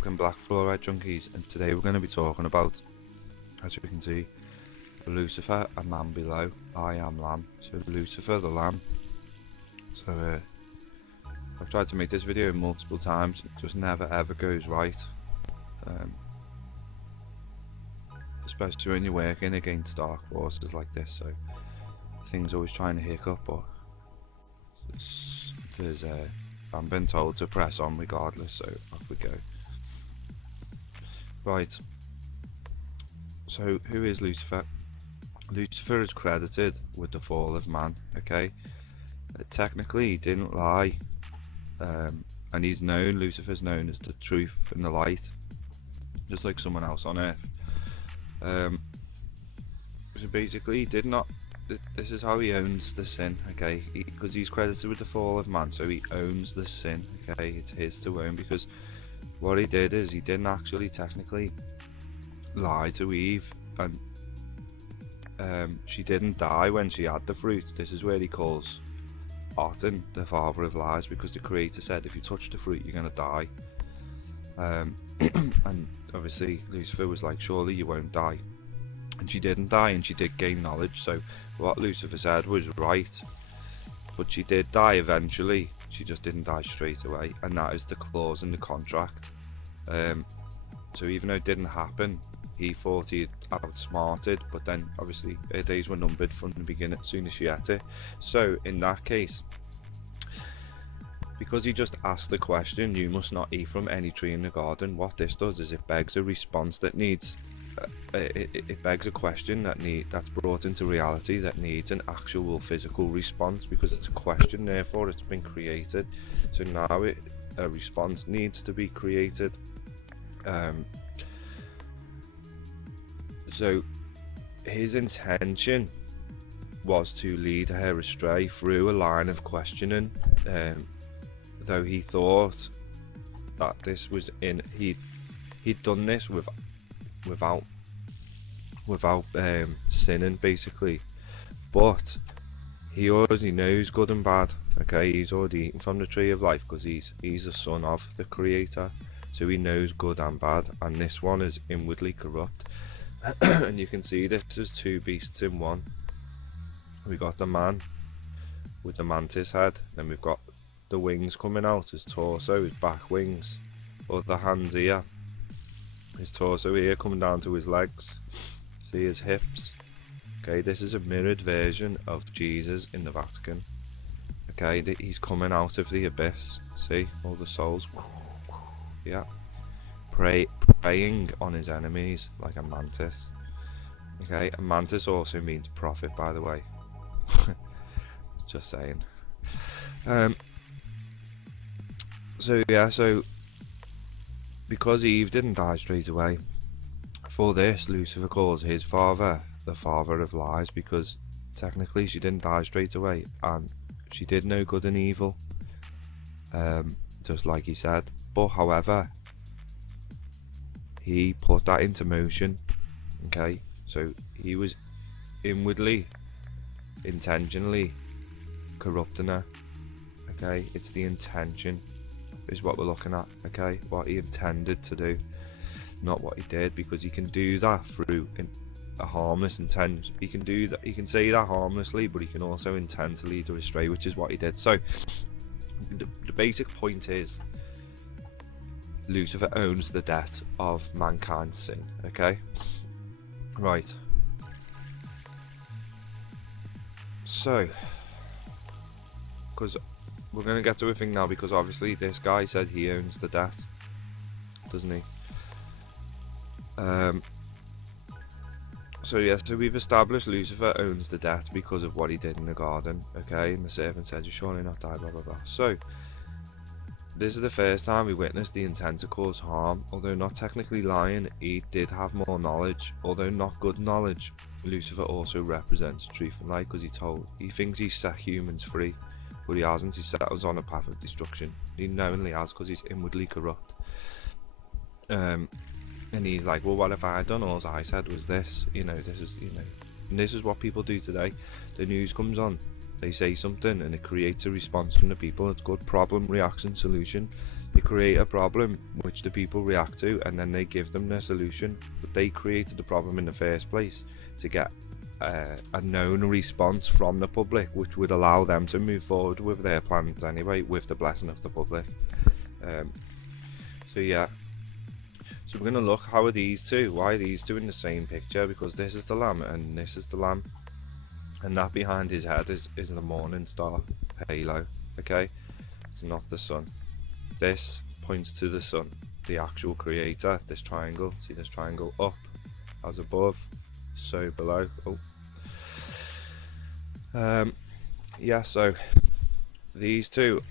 Welcome Black Fluoride Junkies, and today we're going to be talking about, as you can see, Lucifer, a man below, I am Lamb. So Lucifer the Lamb. So I've tried to make this video multiple times, it just never ever goes right. Especially when you're working against dark forces like this, so things always trying to hiccup, but I'm being told to press on regardless, so off we go. Right, so who is Lucifer? Lucifer is credited with the fall of man, okay? Technically he didn't lie, and he's known, Lucifer's known as the truth and the light, just like someone else on earth. So basically he did not, this is how he owns the sin, okay? Because he's credited with the fall of man, so he owns the sin, okay? It's his to own, because what he did is he didn't actually technically lie to Eve, and she didn't die when she had the fruit. This is where he calls Satan the father of lies, because the creator said if you touch the fruit you're gonna die. And obviously Lucifer was like, surely you won't die, and she didn't die, and she did gain knowledge. So what Lucifer said was right, but she did die eventually, she just didn't die straight away, and that is the clause in the contract. So even though it didn't happen, he thought he had outsmarted, but then obviously her days were numbered from the beginning as soon as she ate it. So in that case, because he just asked the question, you must not eat from any tree in the garden, what this does is it begs a response that needs it begs a question that's brought into reality that needs an actual physical response, because it's a question, therefore it's been created. So now a response needs to be created. So his intention was to lead her astray through a line of questioning, though he thought that this was he'd done this without sinning, basically. But he already knows good and bad, okay? He's already eaten from the tree of life because he's the son of the creator, so he knows good and bad, and this one is inwardly corrupt. And you can see this is two beasts in one. We got the man with the mantis head, then we've got the wings coming out, his torso, his back wings, other hands here, his torso here coming down to his legs, see his hips. Okay, this is a mirrored version of Jesus in the Vatican. Okay, he's coming out of the abyss, see all the souls, yeah, preying on his enemies like a mantis. Okay, a mantis also means prophet, by the way. Just saying. So yeah, so because Eve didn't die straight away, for this Lucifer calls his father the father of lies, because technically she didn't die straight away and she did know good and evil, just like he said. But however, he put that into motion, okay? So he was inwardly, intentionally corrupting her, okay? It's the intention is what we're looking at, okay? What he intended to do, not what he did, because he can do that through a harmless intent. He can do that, he can say that harmlessly, but he can also intend to lead her astray, which is what he did. So the basic point is Lucifer owns the debt of mankind's sin, okay? Right. So, because we're going to get to a thing now, because obviously this guy said he owns the debt, doesn't he? So yeah, so we've established Lucifer owns the debt because of what he did in the garden, okay? And the serpent said, you surely not die, blah blah blah. So this is the first time we witnessed the intent to cause harm. Although not technically lying, he did have more knowledge, although not good knowledge. Lucifer also represents truth and light, because he thinks he set humans free, but he hasn't. He set us on a path of destruction. He knowingly has, because he's inwardly corrupt. And he's like, well, what if I had done? All I said was this, this is, and this is what people do today. The news comes on, they say something and it creates a response from the people. It's good problem, reaction, solution. They create a problem which the people react to, and then they give them their solution. But they created the problem in the first place to get a known response from the public, which would allow them to move forward with their plans anyway, with the blessing of the public. So yeah, so we're going to look, how are these two, why are these two in the same picture? Because this is the lamb and this is the lamb, and that behind his head is the morning star halo. Okay, it's not the sun. This points to the sun, the actual creator. This triangle, see this triangle, up as above, so below. Yeah, so these two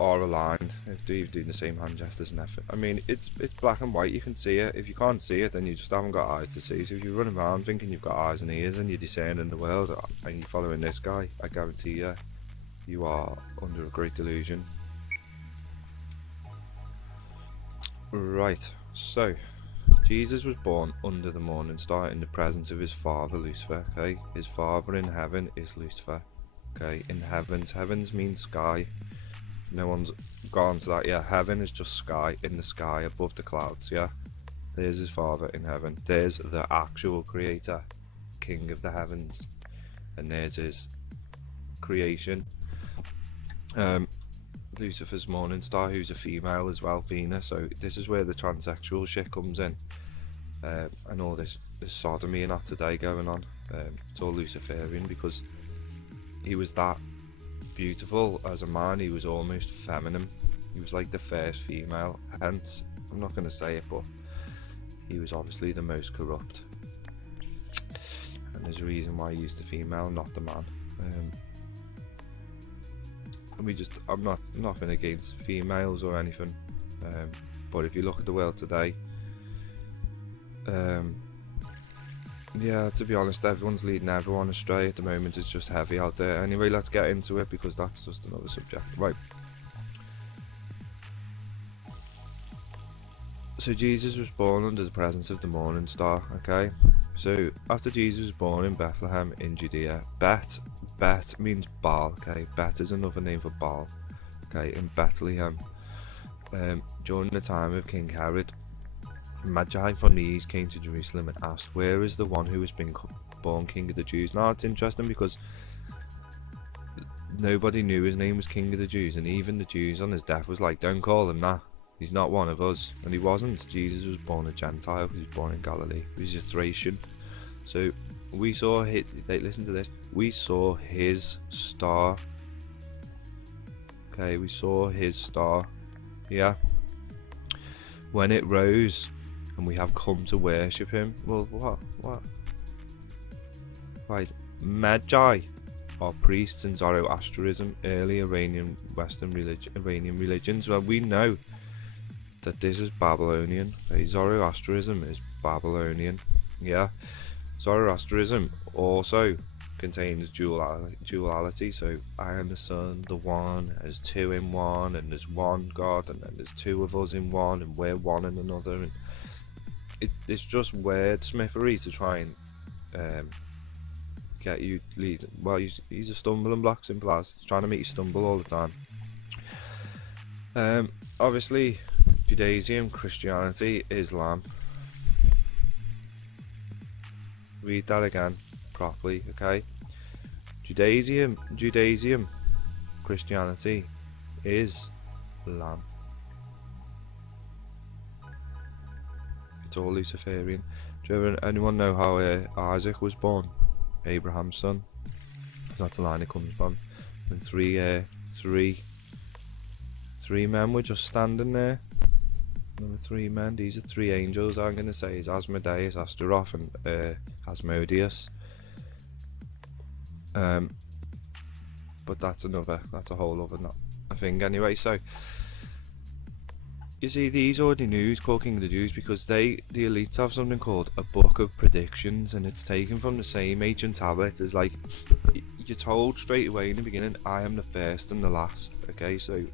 are aligned. You're doing the same hand gestures and effort. I mean, it's black and white, you can see it. If you can't see it, then you just haven't got eyes to see. So if you're running around thinking you've got eyes and ears and you're discerning the world and you're following this guy, I guarantee you, you are under a great delusion. Right, so Jesus was born under the morning star in the presence of his father Lucifer. Okay, his father in heaven is Lucifer. Okay, in heavens means sky. If no one's gone to that yet, heaven is just sky, in the sky above the clouds. Yeah, there's his father in heaven. There's the actual creator, king of the heavens, and there's his creation. Lucifer's morning star, who's a female as well, Venus. So this is where the transsexual shit comes in, and all this sodomy and that today going on. It's all Luciferian, because he was that beautiful as a man. He was almost feminine. He was like the first female. Hence, I'm not going to say it, but he was obviously the most corrupt. And there's a reason why he used the female, not the man. I'm not nothing against females or anything, but if you look at the world today, yeah, to be honest, everyone's leading everyone astray at the moment. It's just heavy out there. Anyway, let's get into it, because that's just another subject. Right, so Jesus was born under the presence of the morning star. Okay, so after Jesus was born in Bethlehem in Judea, Bet means Baal. Okay, Bet is another name for Baal. Okay, in Bethlehem, during the time of King Herod, Magi from the east came to Jerusalem and asked, "Where is the one who has been born King of the Jews?" Now it's interesting, because nobody knew his name was King of the Jews, and even the Jews on his death was like, "Don't call him that. He's not one of us." And he wasn't. Jesus was born a Gentile. He was born in Galilee. He was a Thracian. So we saw listen to this. We saw his star. Okay, we saw his star. Yeah. When it rose, and we have come to worship him. Well, what? Right, Magi are priests in Zoroastrianism, early Iranian religions. Well, we know that this is Babylonian. Right? Zoroastrianism is Babylonian. Yeah. Zoroastrianism also contains duality, so I am the Son, the One, there's two in one, and there's one God, and then there's two of us in one, and we're one in another. And it's just wordsmithery to try and get you lead. Well, he's a stumbling block, simple as. He's trying to make you stumble all the time. Obviously, Judaism, Christianity, Islam. Read that again properly, okay? Judaism, Christianity, Islam. It's all Luciferian. Do anyone know how Isaac was born? Abraham's son. That's the line it comes from. And three men were just standing there. Number 3 men. These are 3 angels. I'm going to say is Asmodeus, Astaroth, and Asmodeus. But that's a whole other thing anyway. So you see, these already knew he's called King of the Jews because the elites have something called a book of predictions, and it's taken from the same ancient tablet. It's like you're told straight away in the beginning, I am the first and the last. Okay, so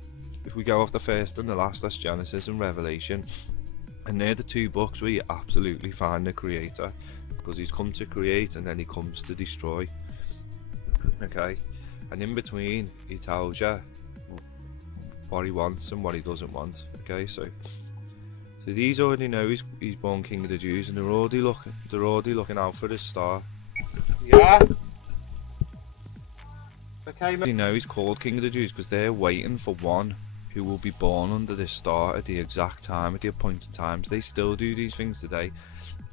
if we go off the first and the last, that's Genesis and Revelation, and they're the 2 books where you absolutely find the creator, because he's come to create and then he comes to destroy. Okay, and in between he tells you what he wants and what he doesn't want. Okay, so these already know he's born King of the Jews, and they're already looking out for his star. Yeah. Okay, you know he's called King of the Jews because they're waiting for one who will be born under this star at the exact time, at the appointed times. They still do these things today.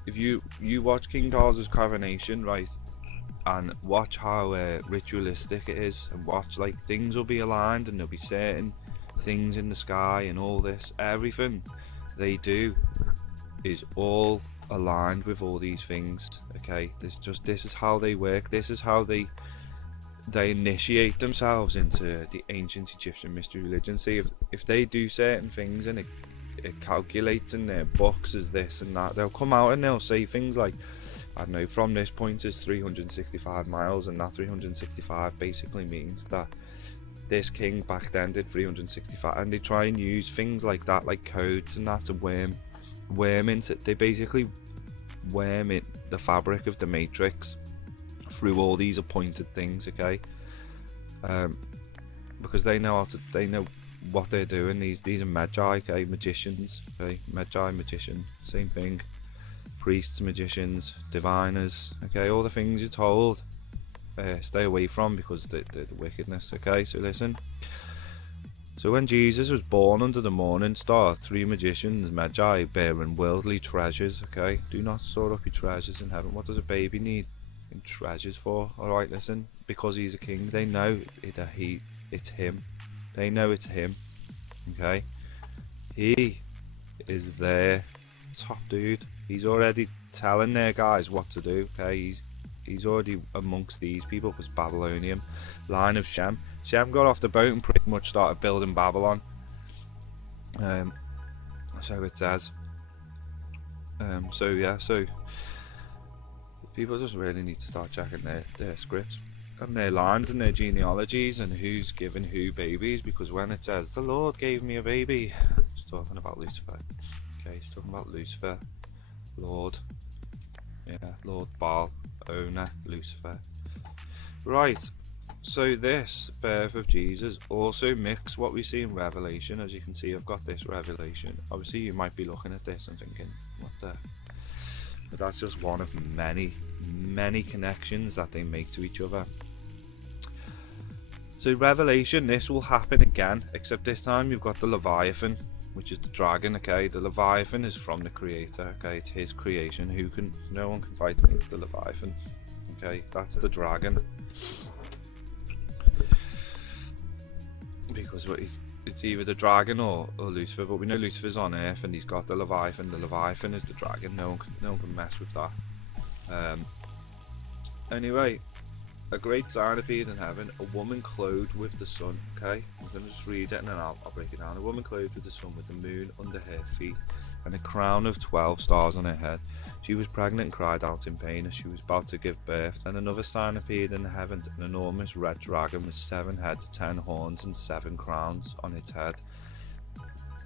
If you watch King Charles's coronation, right, and watch how ritualistic it is, and watch, like, things will be aligned and there'll be certain things in the sky and all this, everything they do is all aligned with all these things. Okay, this is how they work. This is how they initiate themselves into the ancient Egyptian mystery religion. See, if they do certain things and it calculates in their books as this and that, they'll come out and they'll say things like, I don't know, from this point is 365 miles, and that 365 basically means that this king back then did 365, and they try and use things like that, like codes and that, to worm into, they basically worm in the fabric of the matrix through all these appointed things. Okay, because they know what they're doing. These are magi, okay, magicians, okay, magician, same thing, priests, magicians, diviners, okay, all the things you're told stay away from because the wickedness. Okay, so listen. So when Jesus was born under the morning star, 3 magicians, magi, bearing worldly treasures, okay, do not store up your treasures in heaven. What does a baby need treasures for? Alright, listen, because he's a king, they know it's him. They know it's him. Okay, he is their top dude. He's already telling their guys what to do. Okay, he's already amongst these people, because Babylonian line of Shem got off the boat and pretty much started building Babylon. So it says. So yeah, so people just really need to start checking their scripts and their lines and their genealogies and who's giving who babies, because when it says the Lord gave me a baby, it's talking about Lucifer. Okay, it's talking about Lucifer, Lord, yeah, Lord Baal, owner, Lucifer. Right, so this birth of Jesus also mix what we see in Revelation. As you can see, I've got this Revelation. Obviously you might be looking at this and thinking, what the, but that's just one of many connections that they make to each other. So Revelation, this will happen again, except this time you've got the Leviathan, which is the dragon. Okay, the Leviathan is from the Creator. Okay, it's his creation. No one can fight against the Leviathan. Okay, that's the dragon, because it's either the dragon or Lucifer, but we know Lucifer's on Earth and he's got the Leviathan. The Leviathan is the dragon. No one can mess with that. Anyway, a great sign appeared in heaven, a woman clothed with the sun. Okay, I'm going to just read it and then I'll break it down. A woman clothed with the sun, with the moon under her feet and a crown of 12 stars on her head. She was pregnant and cried out in pain as she was about to give birth. Then another sign appeared in heaven, an enormous red dragon with 7 heads, 10 horns and 7 crowns on its head.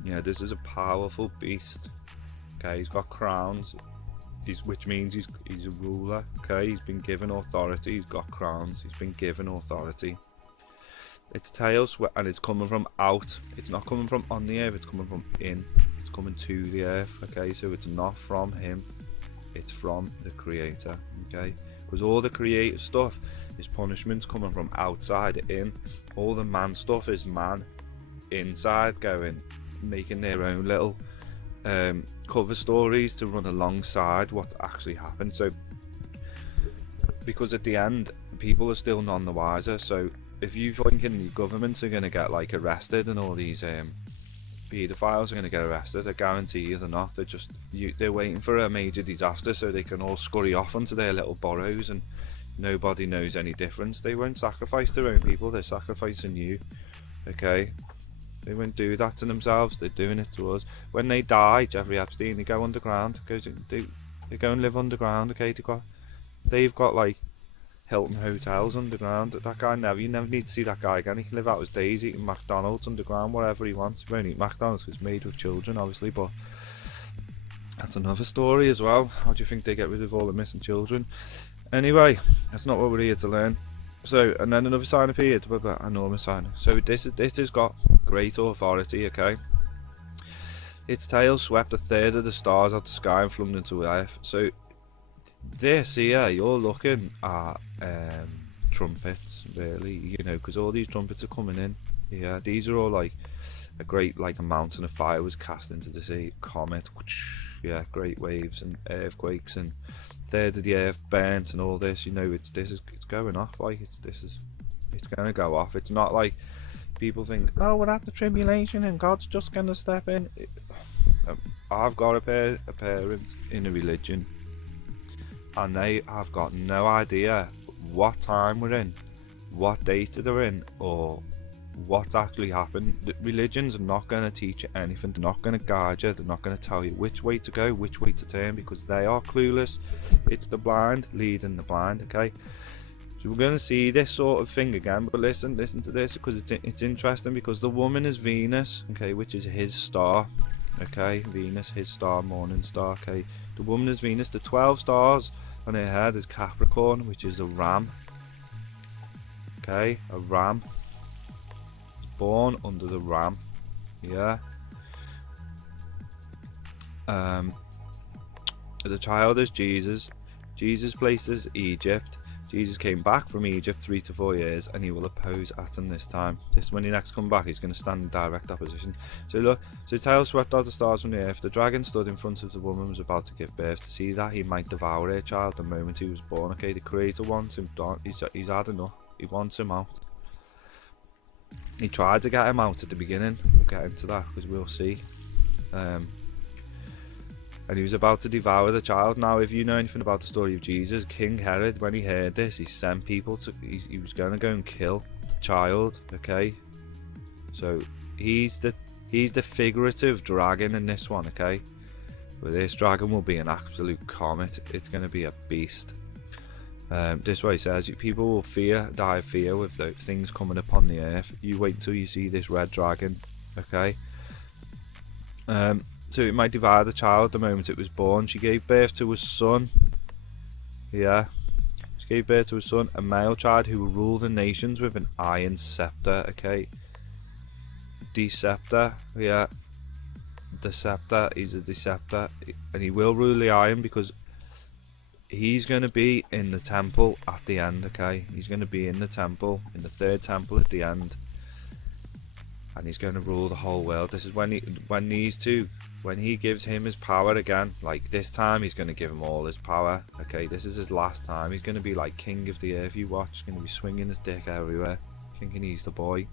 Yeah, this is a powerful beast. Okay, he's got crowns, which means he's a ruler. Okay, he's been given authority. He's got crowns. He's been given authority. Its tail and it's coming from out. It's not coming from on the earth. It's coming from in. It's coming to the earth. Okay, so it's not from him. It's from the Creator. Okay, because all the creative stuff is punishments coming from outside in. All the man stuff is man inside going, making their own little cover stories to run alongside what's actually happened. So because at the end people are still none the wiser. So if you thinking your governments are going to get like arrested and all these paedophiles are going to get arrested, I guarantee you they're not. They're waiting for a major disaster so they can all scurry off onto their little burrows and nobody knows any difference. They won't sacrifice their own people, they're sacrificing you. Okay, they won't do that to themselves, they're doing it to us. When they die, Jeffrey Epstein, they go underground, they go and live underground. Okay, they've got like Hilton hotels underground. That guy you never need to see that guy again. He can live out his days eating McDonald's underground, whatever he wants. He won't eat McDonald's because it's made with children, obviously, but that's another story as well. How do you think they get rid of all the missing children? Anyway, that's not what we're here to learn. So, and then another sign appeared, enormous sign. So this has got great authority. Okay, its tail swept a third of the stars out the sky and flung them to earth. So this here, you're looking at trumpets, really, you know, because all these trumpets are coming in. Yeah, these are all like a great, like a mountain of fire was cast into the sea, comet, yeah, great waves and earthquakes, and third of the earth burnt and all this. You know, it's going off, like it's gonna go off. It's not like people think, oh, we're at the tribulation and God's just gonna step in. I've got a parent in a religion, and they have got no idea what time we're in, what date they're in, or what's actually happened. The religions are not going to teach you anything. They're not going to guide you. They're not going to tell you which way to go, which way to turn, because they are clueless. It's the blind leading the blind. Okay, so we're going to see this sort of thing again, but listen to this, because it's interesting, because the woman is Venus, okay, which is his star. Okay, Venus, his star, morning star. Okay, the woman is Venus. The 12 stars on her head is Capricorn, which is a ram. Okay, a ram, born under the ram. Yeah. The child is Jesus. Jesus places Egypt. Jesus came back from Egypt 3 to 4 years, and he will oppose Aten this time. This, when he next comes back, he's going to stand in direct opposition. So look, so tail swept out the stars from the earth. The dragon stood in front of the woman who was about to give birth, to see that he might devour her child the moment he was born. Okay, the creator wants him done. He's had enough. He wants him out. He tried to get him out at the beginning. We'll get into that, because we'll see. And he was about to devour the child. Now, if you know anything about the story of Jesus, King Herod, when he heard this, he sent people to, he was going to go and kill the child. Okay, so he's the figurative dragon in this one. Okay, but this dragon will be an absolute comet. It's going to be a beast. This way, he says, people will die of fear with the things coming upon the earth. You wait until you see this red dragon. Okay. So it might devour the child the moment it was born. She gave birth to a son. Yeah. She gave birth to a son, a male child who will rule the nations with an iron scepter. Okay. Deceptor. Yeah. Deceptor. He's a deceptor. And he will rule the iron, because he's going to be in the temple at the end. Okay. He's going to be in the temple, in the third temple at the end. And he's going to rule the whole world. This is when he gives him his power again, like this time he's going to give him all his power. Okay, this is his last time. He's going to be like king of the earth. You watch, he's going to be swinging his dick everywhere, thinking he's the boy.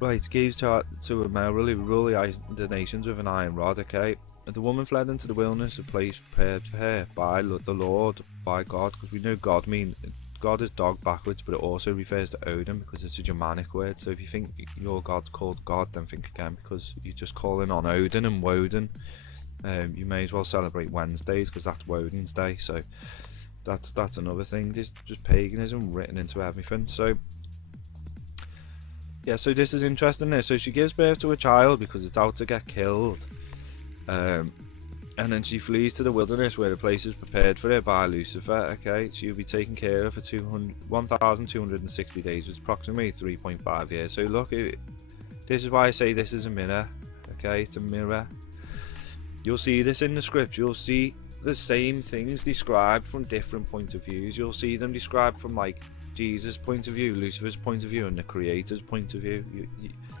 Right, gives to a male rule the nations with an iron rod. Okay, and the woman fled into the wilderness, a place prepared for her by the Lord, by God, because we know God is dog backwards, but it also refers to Odin, because it's a Germanic word. So if you think your God's called God, then think again, because you're just calling on Odin and Woden. You may as well celebrate Wednesdays, because that's Woden's day. So that's another thing. There's just paganism written into everything. So yeah, so this is interesting there. So she gives birth to a child because it's out to get killed. And then she flees to the wilderness, where a place is prepared for her by Lucifer. Okay, she'll be taken care of for 1,260 days, which is approximately 3.5 years. So look, this is why I say this is a mirror. Okay, it's a mirror. You'll see this in the script. You'll see the same things described from different point of views. You'll see them described from like Jesus' point of view, Lucifer's point of view, and the Creator's point of view.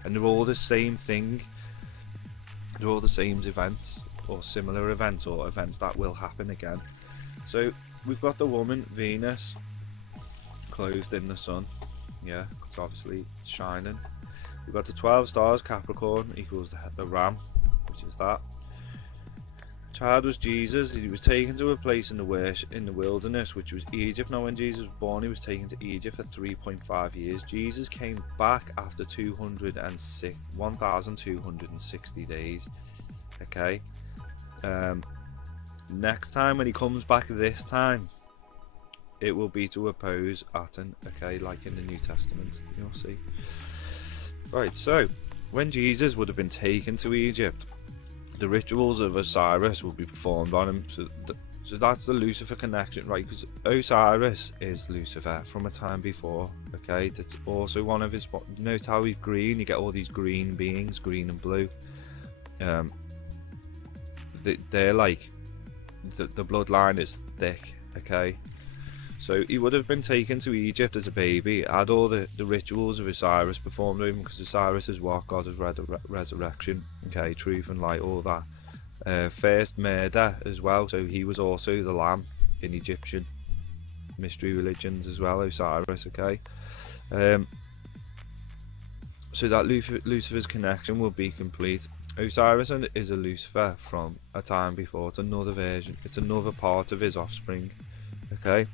And they're all the same thing. They're all the same events, or similar events, or events that will happen again. So we've got the woman Venus clothed in the sun, yeah, because obviously it's shining. We've got the 12 stars, Capricorn equals the ram, which is that. Child was Jesus. He was taken to a place in the wilderness, which was Egypt. Now when Jesus was born, he was taken to Egypt for 3.5 years. Jesus came back after 1,260 days. Okay. Next time when he comes back this time, it will be to oppose Aten, okay, like in the New Testament, you'll see. Right, so when Jesus would have been taken to Egypt, the rituals of Osiris will be performed on him. So that's the Lucifer connection, right? Because Osiris is Lucifer from a time before, okay? That's also one of his, note how he's green, you get all these green beings, green and blue. Um, they're like, the bloodline is thick, okay? So he would have been taken to Egypt as a baby, had all the rituals of Osiris performed on him, because Osiris is what? God of resurrection, okay, truth and light, all that. First murder as well, so he was also the lamb in Egyptian mystery religions as well, Osiris, okay? So that Lucifer's connection will be complete. Osiris is a Lucifer from a time before. It's another version, it's another part of his offspring, okay?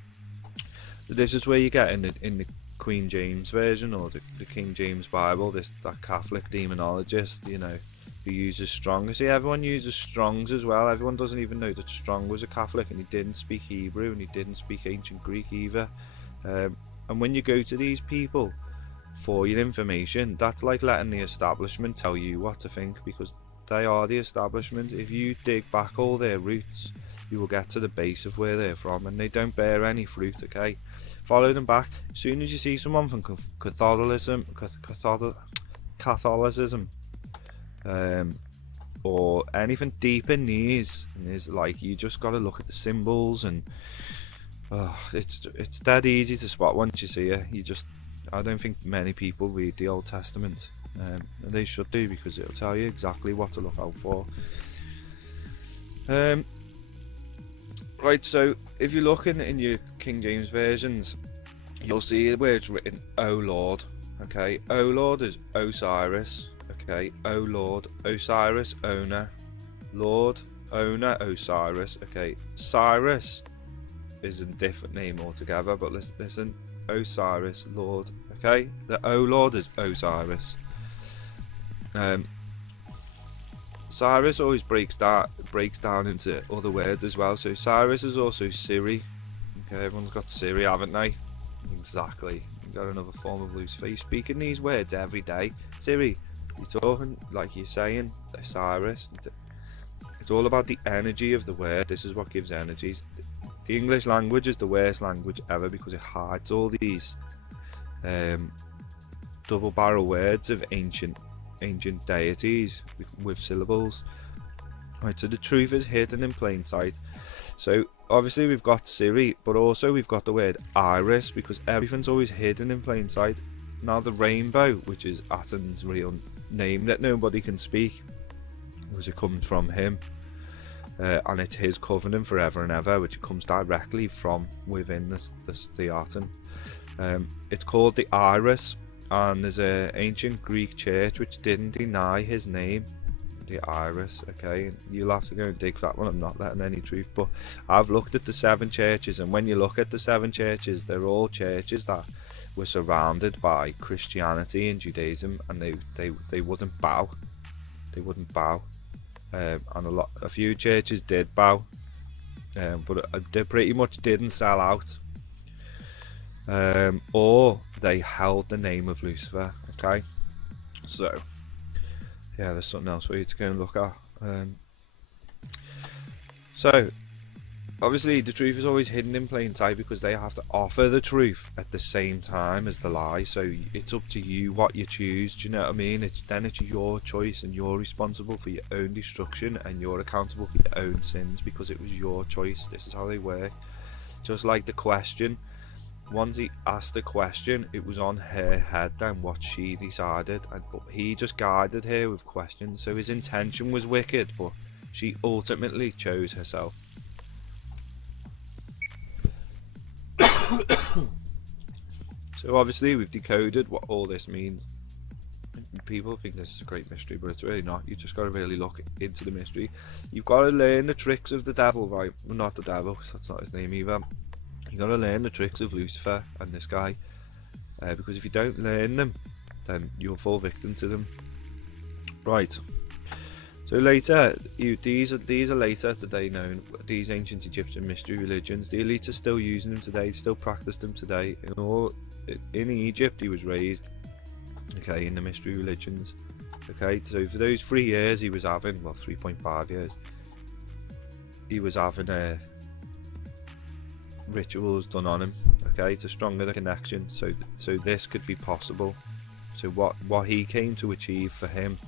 This is where you get in the Queen James version, or the King James Bible, that Catholic demonologist, you know, who uses Strong's. See, everyone uses Strong's as well. Everyone doesn't even know that Strong was a Catholic, and he didn't speak Hebrew, and he didn't speak ancient Greek either. And when you go to these people for your information, that's like letting the establishment tell you what to think, because they are the establishment. If you dig back all their roots, you will get to the base of where they're from, and they don't bear any fruit, okay? Follow them back. As soon as you see someone from Catholicism, or anything deep in these, and there's like, you just got to look at the symbols, and it's dead easy to spot once you see it. I don't think many people read the Old Testament, and they should do, because it'll tell you exactly what to look out for. Right, so if you look in your King James versions, you'll see where it's written, O Lord, okay? O Lord is Osiris, okay? O Lord, Osiris, owner, Lord, owner, Osiris, okay? Cyrus is a different name altogether, but listen, Osiris, Lord, okay? The O Lord is Osiris. Cyrus always breaks down into other words as well. So Cyrus is also Siri. Okay, everyone's got Siri, haven't they? Exactly. You've got another form of Lucifer. You're speaking these words every day. Siri, you're talking like you're saying Cyrus. It's all about the energy of the word. This is what gives energies. The English language is the worst language ever, because it hides all these double barrel words of ancient deities with syllables. Right, so the truth is hidden in plain sight. So obviously we've got Siri, but also we've got the word iris, because everything's always hidden in plain sight. Now the rainbow, which is Aten's real name that nobody can speak, because it comes from him, and it's his covenant forever and ever, which comes directly from within the Aten. It's called the iris, and there's an ancient Greek church which didn't deny his name, the Iris, okay? You'll have to go and dig for that one. I'm not letting any truth, but I've looked at the 7 churches, and when you look at the 7 churches, they're all churches that were surrounded by Christianity and Judaism, and they wouldn't bow. They wouldn't bow. And a few churches did bow, but they pretty much didn't sell out. Or they held the name of Lucifer, okay? So yeah, there's something else for you to go and look at. So obviously the truth is always hidden in plain sight, because they have to offer the truth at the same time as the lie. So it's up to you what you choose, do you know what I mean? It's your choice, and you're responsible for your own destruction, and you're accountable for your own sins, because it was your choice. This is how they work. Just like the question, once he asked the question, it was on her head then what she decided, but he just guided her with questions. So his intention was wicked, but she ultimately chose herself. So obviously we've decoded what all this means. People think this is a great mystery, but it's really not. You just got to really look into the mystery. You've got to learn the tricks of the devil, right? Well, not the devil, because that's not his name either. You got to learn the tricks of Lucifer and this guy, because if you don't learn them, then you'll fall victim to them. Right. So later, these are later today known, these ancient Egyptian mystery religions. The elites are still using them today, still practice them today. In Egypt, he was raised, okay, in the mystery religions. Okay, so for those 3 years he was having, well, 3.5 years, he was having rituals done on him, okay, to stronger the connection, so this could be possible. So what he came to achieve for him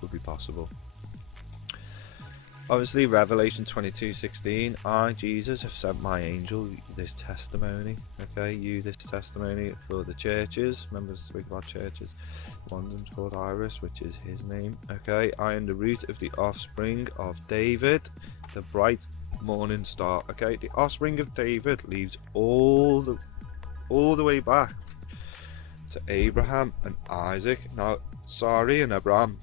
would be possible. Obviously, Revelation 22:16, I, Jesus, have sent my angel this testimony. Okay, you this testimony for the churches. Remember to speak about churches. One of them's called Iris, which is his name. Okay, I am the root of the offspring of David, the bright morning star. Okay, the offspring of David leads all the way back to Abraham and Isaac. Now, sorry, and Abraham.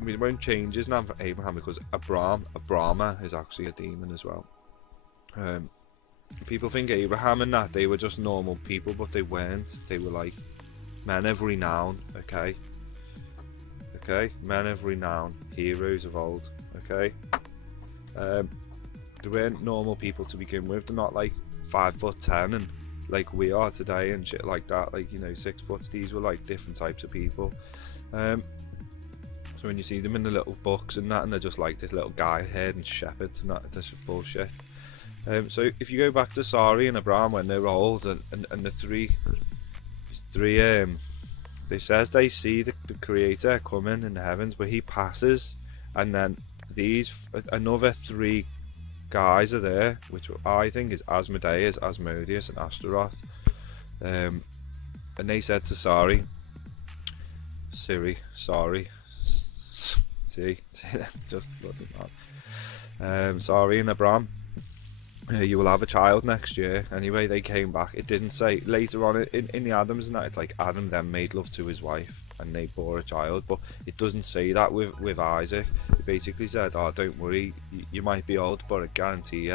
We won't change his name for Abraham because Abrahama is actually a demon as well. People think Abraham and that they were just normal people, but they weren't. They were like men of renown. Okay, men of renown, heroes of old. Okay, they weren't normal people to begin with. They're not like 5'10" and like we are today and shit like that. Like, you know, 6 foot. These were like different types of people. So when you see them in the little books and that, and they're just like this little guy head and shepherds and that, that's bullshit. So if you go back to Sari and Abraham when they were old, and the three, they says they see the Creator coming in the heavens, but he passes, and then another 3 guys are there, which I think is Asmodeus, Asmodeus, and Astaroth. And they said to Sari, see, just bloody mad. Sorry, and Abraham, you will have a child next year. Anyway, they came back. It didn't say later on in the Adams and that. It's like Adam then made love to his wife and they bore a child, but it doesn't say that with Isaac. It basically said, "Oh, don't worry, you might be old, but I guarantee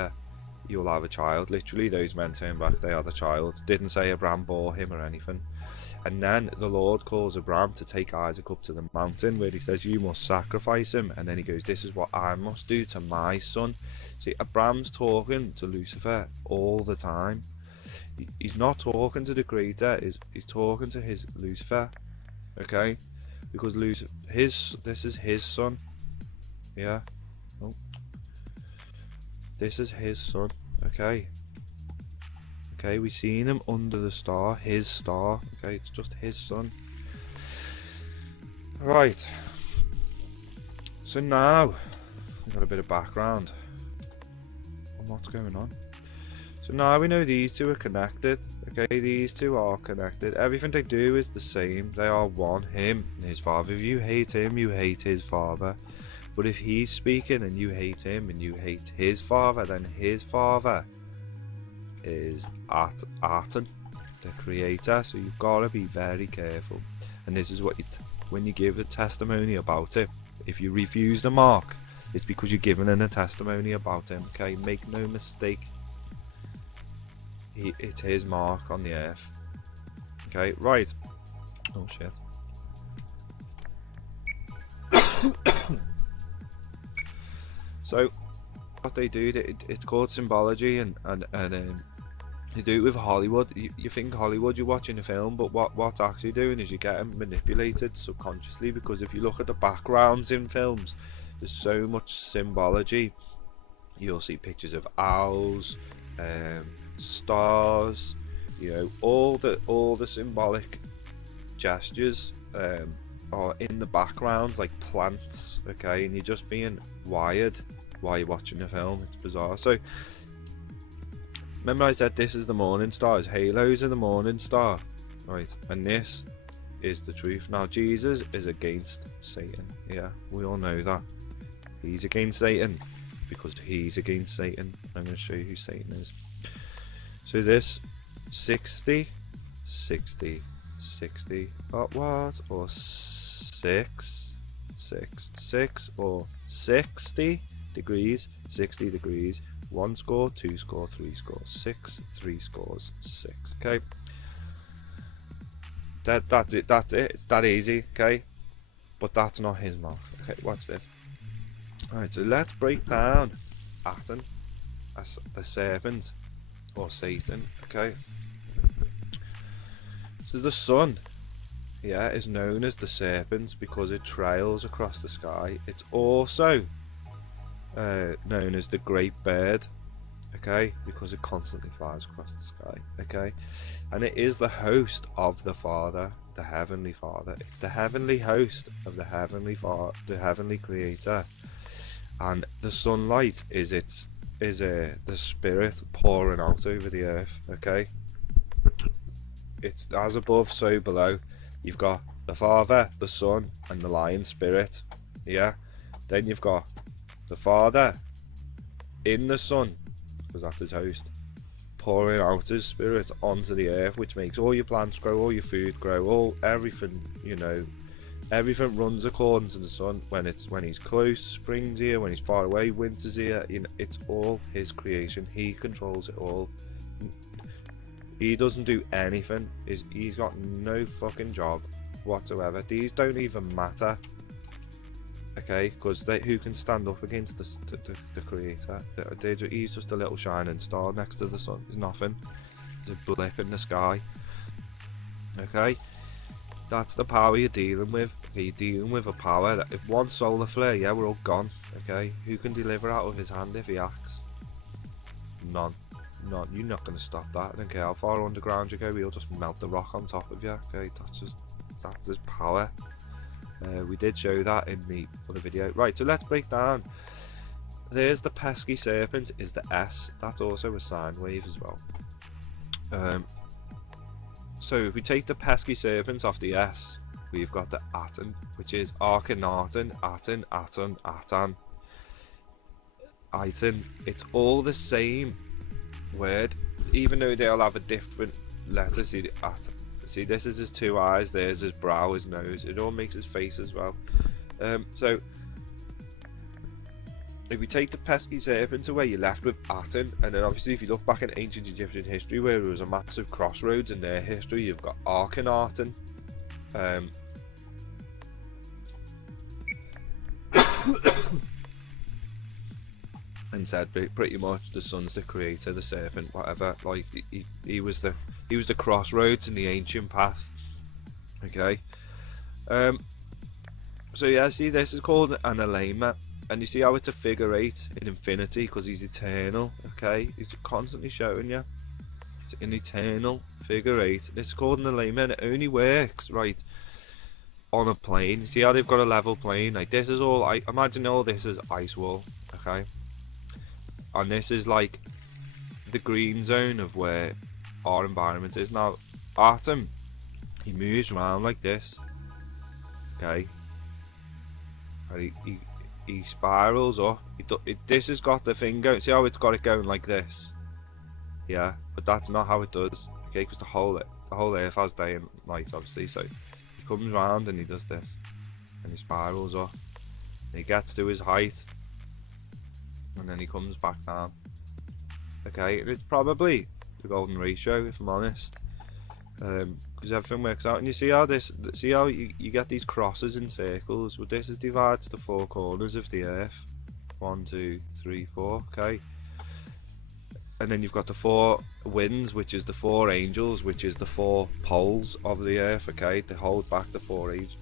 you'll have a child." Literally, those men turned back. They had a child. Didn't say Abraham bore him or anything. And then the Lord calls Abraham to take Isaac up to the mountain where he says, you must sacrifice him. And then he goes, this is what I must do to my son. See, Abraham's talking to Lucifer all the time. He's not talking to the Creator, he's talking to his Lucifer. Okay? Because this is his son. Yeah? Oh. This is his son. Okay? Okay, we seen him under the star, his star. Okay, it's just his son. Right. So now we've got a bit of background on what's going on. So now we know these two are connected. Okay, these two are connected. Everything they do is the same. They are one. Him and his father. If you hate him, you hate his father. But if he's speaking and you hate him and you hate his father, then his father is Aten, the Creator. So you've got to be very careful. And this is what when you give a testimony about it, if you refuse the mark, it's because you're giving in a testimony about him. Okay, make no mistake, it's his mark on the earth. Okay, right. Oh shit. So what they do, it's called symbology, and you do it with Hollywood. You think Hollywood, you're watching a film, but what's actually doing is you're getting manipulated subconsciously, because if you look at the backgrounds in films, there's so much symbology. You'll see pictures of owls, stars, you know, all the symbolic gestures are in the backgrounds, like plants. Okay, and you're just being wired while you're watching the film. It's bizarre. So remember I said this is the morning star, his halos are the morning star, right? And this is the truth. Now Jesus is against Satan. Yeah, we all know that. He's against Satan because he's against Satan. I'm going to show you who Satan is. So this 60 what, or 6 or 60 degrees, 60 degrees, 1 score, 2 score, 3 scores, 6, 3 scores, 6. Okay, that's it. It's that easy. Okay, but that's not his mark. Okay, watch this. Alright, so let's break down Aten as the serpent, or Satan. Okay, so the sun, yeah, is known as the serpent because it trails across the sky. It's also known as the great bird, okay, because it constantly flies across the sky. Okay, and it is the host of the Father, the Heavenly Father. It's the heavenly host of the Heavenly Father, the Heavenly Creator. and the sunlight is the spirit pouring out over the earth. Okay, it's as above, so below. You've got the Father, the Son, and the Lion Spirit. Yeah. Then you've got the Father in the Son, because that's his host, pouring out his spirit onto the earth, which makes all your plants grow, all your food grow, everything, everything runs according to the sun. When he's close, spring's here. When he's far away, winter's here. It's all his creation. He controls it all. He doesn't do anything. He's got no fucking job whatsoever. These don't even matter. Okay, because who can stand up against the creator? He's just a little shining star next to the sun. He's nothing. He's a blip in the sky. Okay, that's the power you're dealing with. Okay, you're dealing with a power that if one solar flare, yeah, we're all gone. Okay, who can deliver out of his hand if he acts? None. You're not going to stop that. I don't care how far underground you go, he'll just melt the rock on top of you. Okay, that's his power. We did show that in the other video. Right, so let's break down. There's the pesky serpent, is the S. That's also a sine wave as well. So if we take the pesky serpent off the S, we've got the aton, which is Akhenaten, aton, aton, atan. Iton. It's all the same word, even though they'll have a different letter. See the aton. See, this is his two eyes, there's his brow, his nose. It all makes his face as well. So if we take the pesky serpent away, you're left with Aten. And then obviously if you look back in ancient Egyptian history where there was a massive crossroads in their history, you've got Akhenaten. And said pretty much the sun's the creator, the serpent, whatever. Like he was the crossroads in the ancient path. Okay. So yeah, see, this is called an alema, and you see how it's a figure 8 in infinity because he's eternal. Okay, he's constantly showing you it's an eternal figure 8. This is called an alema, and it only works right on a plane. See how they've got a level plane? Like this is all. I imagine all this is ice wall. Okay. And this is like the green zone of where our environment is. Now, Atom, he moves around like this. Okay. And he spirals up. This has got the thing going. See how it's got it going like this? Yeah, but that's not how it does. Okay, because the whole Earth has day and night, obviously. So he comes around and he does this, and he spirals up. And he gets to his height. And then he comes back down. Okay, and it's probably the golden ratio, if I'm honest, because everything works out. And you see how you get these crosses in circles. Well, this is divides the 4 corners of the earth. 1, 2, 3, 4. Okay, and then you've got the 4 winds, which is the 4 angels, which is the 4 poles of the earth. Okay, to hold back the 4 angels.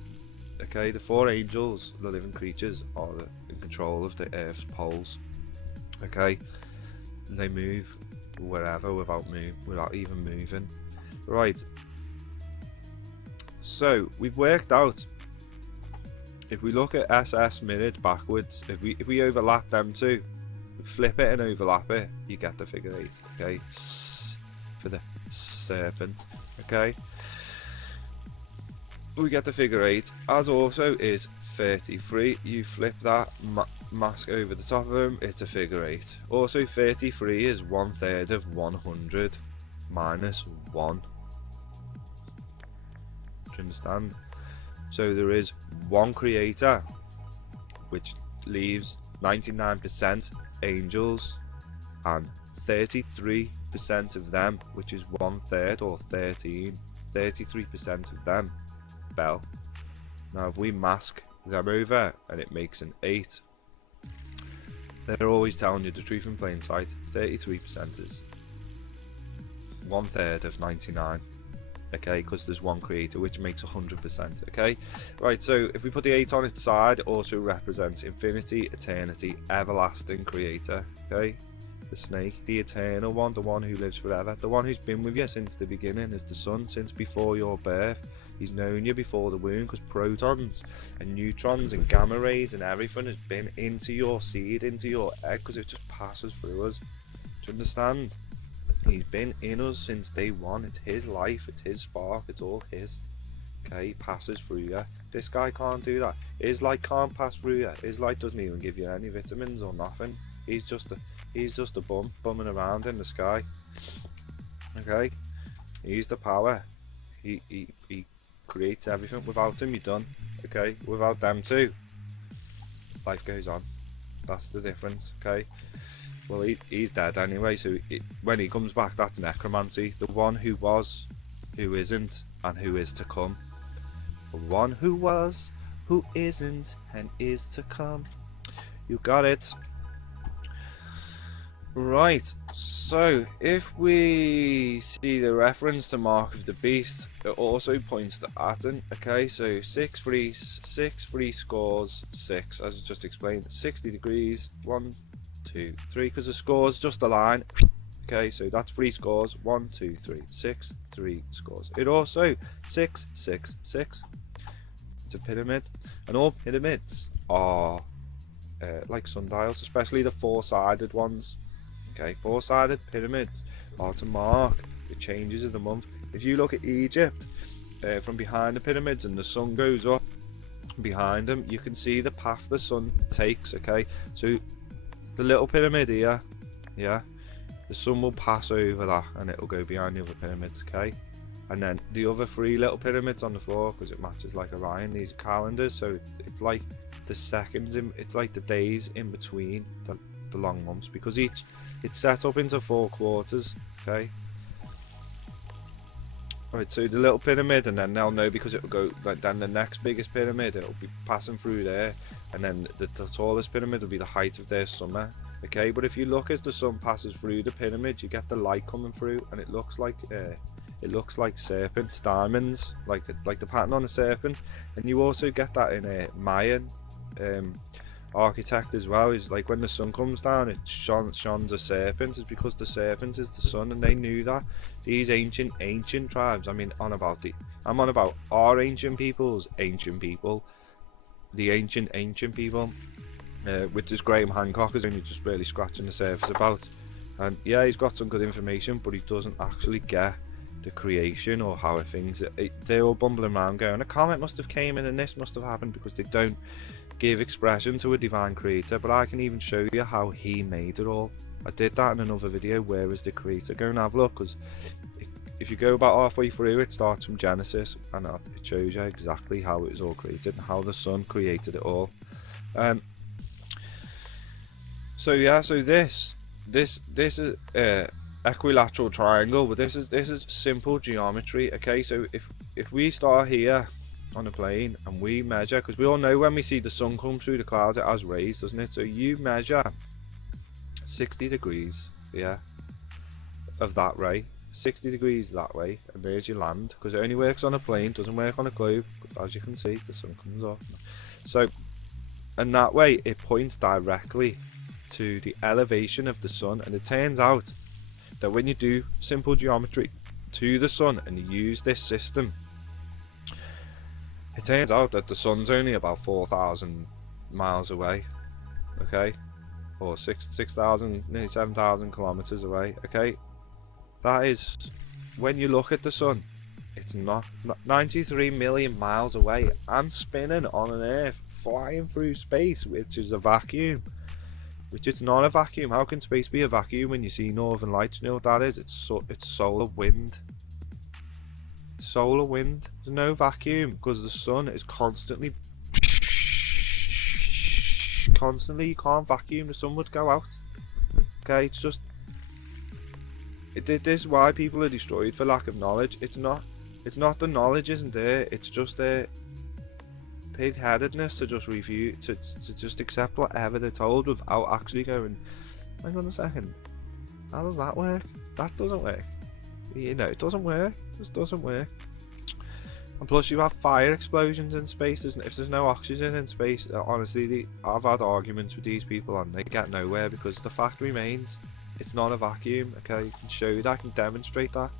Okay, the 4 angels, the living creatures, are in control of the earth's poles. Okay, they move wherever without even moving. Right, so we've worked out, if we look at SS mirrored backwards, if we overlap them two, flip it and overlap it, you get the figure 8. Okay, S for the serpent. Okay, we get the figure 8, as also is 33. You flip that mask over the top of him, it's a figure 8. Also 33 is 1/3 of 100 minus 1. Do you understand? So there is one creator, which leaves 99% angels, and 33% of them, which is 1/3 or 33% of them fell. Now if we mask them over and it makes an 8, they're always telling you the truth in plain sight. 33% is 1/3 of 99. Okay, because there's one creator, which makes 100%. Okay, right, so if we put the 8 on its side, it also represents infinity, eternity, everlasting creator. Okay, the snake, the eternal one, the one who lives forever, the one who's been with you since the beginning, is the sun, since before your birth. He's known you before the womb, because protons and neutrons and gamma rays and everything has been into your seed, into your egg, because it just passes through us. Do you understand? He's been in us since day one. It's his life, it's his spark, it's all his. Okay, he passes through you. This guy can't do that. His light can't pass through you. His light doesn't even give you any vitamins or nothing. He's just a bum bumming around in the sky. Okay, he's the power. He creates everything. Without him, you're done. Okay, without them too, life goes on. That's the difference. Okay, well he's dead anyway. So when he comes back, that's necromancy. The one who was, who isn't, and who is to come. The one who was, who isn't, and is to come. You got it. Right, so if we see the reference to Mark of the Beast, it also points to Aten. Okay, so 6 free scores 6, as I just explained, 60 degrees, 1, 2, 3, because the score's just a line. Okay, so that's 3 scores, 1, 2, 3, 6, 3 scores. It also 6, 6, 6. It's a pyramid, and all pyramids are like sundials, especially the 4-sided ones. Okay, 4-sided pyramids are to mark the changes of the month. If you look at Egypt from behind the pyramids and the sun goes up behind them, you can see the path the sun takes. Okay, so the little pyramid here, yeah, the sun will pass over that and it will go behind the other pyramids. Okay, and then the other 3 little pyramids on the floor, because it matches like Orion, these are calendars, so it's like the seconds in, it's like the days in between the long months, because it's set up into 4 quarters. Okay, right, so the little pyramid, and then they'll know, because it will go like, then the next biggest pyramid, it will be passing through there, and then the tallest pyramid will be the height of their summer. Okay, but if you look as the sun passes through the pyramid, you get the light coming through, and it looks like serpents, diamonds, like the pattern on a serpent. And you also get that in a Mayan architect as well. Is like when the sun comes down, it shines a serpent. It's because the serpent is the sun, and they knew that. These ancient tribes. I'm on about our ancient people's ancient people, the ancient people, which is Graham Hancock is only just really scratching the surface about. And yeah, he's got some good information, but he doesn't actually get the creation or how things. They're all bumbling around going, a comet must have came in and this must have happened, because they don't give expression to a divine creator. But I can even show you how he made it all. I did that in another video, where is the creator. Go and have a look, because if you go about halfway through, it starts from Genesis, and it shows you exactly how it was all created and how the sun created it all. So yeah, so this is equilateral triangle, but this is simple geometry. Okay, so if we start here on a plane and we measure, because we all know when we see the sun come through the clouds, it has rays, doesn't it? So you measure 60 degrees, yeah, of that ray, 60 degrees that way, and there's your land, because it only works on a plane, doesn't work on a globe. As you can see, the sun comes off. So, and that way it points directly to the elevation of the sun. And it turns out that when you do simple geometry to the sun and you use this system, it turns out that the sun's only about 4,000 miles away. Okay, or 6,000, nearly 7,000 kilometers away. Okay, that is, when you look at the sun, it's not 93 million miles away and spinning on an earth, flying through space, which is a vacuum. Which it's not a vacuum. How can space be a vacuum when you see northern lights? You know what that is? It's solar wind. Solar wind. There's no vacuum, because the sun is constantly. You can't vacuum. The sun would go out. Okay, it's just. This is why people are destroyed, for lack of knowledge. It's not the knowledge isn't there. It's just their pig-headedness to just refuse, to just accept whatever they're told without actually going, hang on a second, how does that work? That doesn't work. You know, it doesn't work. It just doesn't work. And plus, you have fire explosions in space. If there's no oxygen in space, honestly, I've had arguments with these people and they get nowhere, because the fact remains, it's not a vacuum. Okay, I can show you that, I can demonstrate that.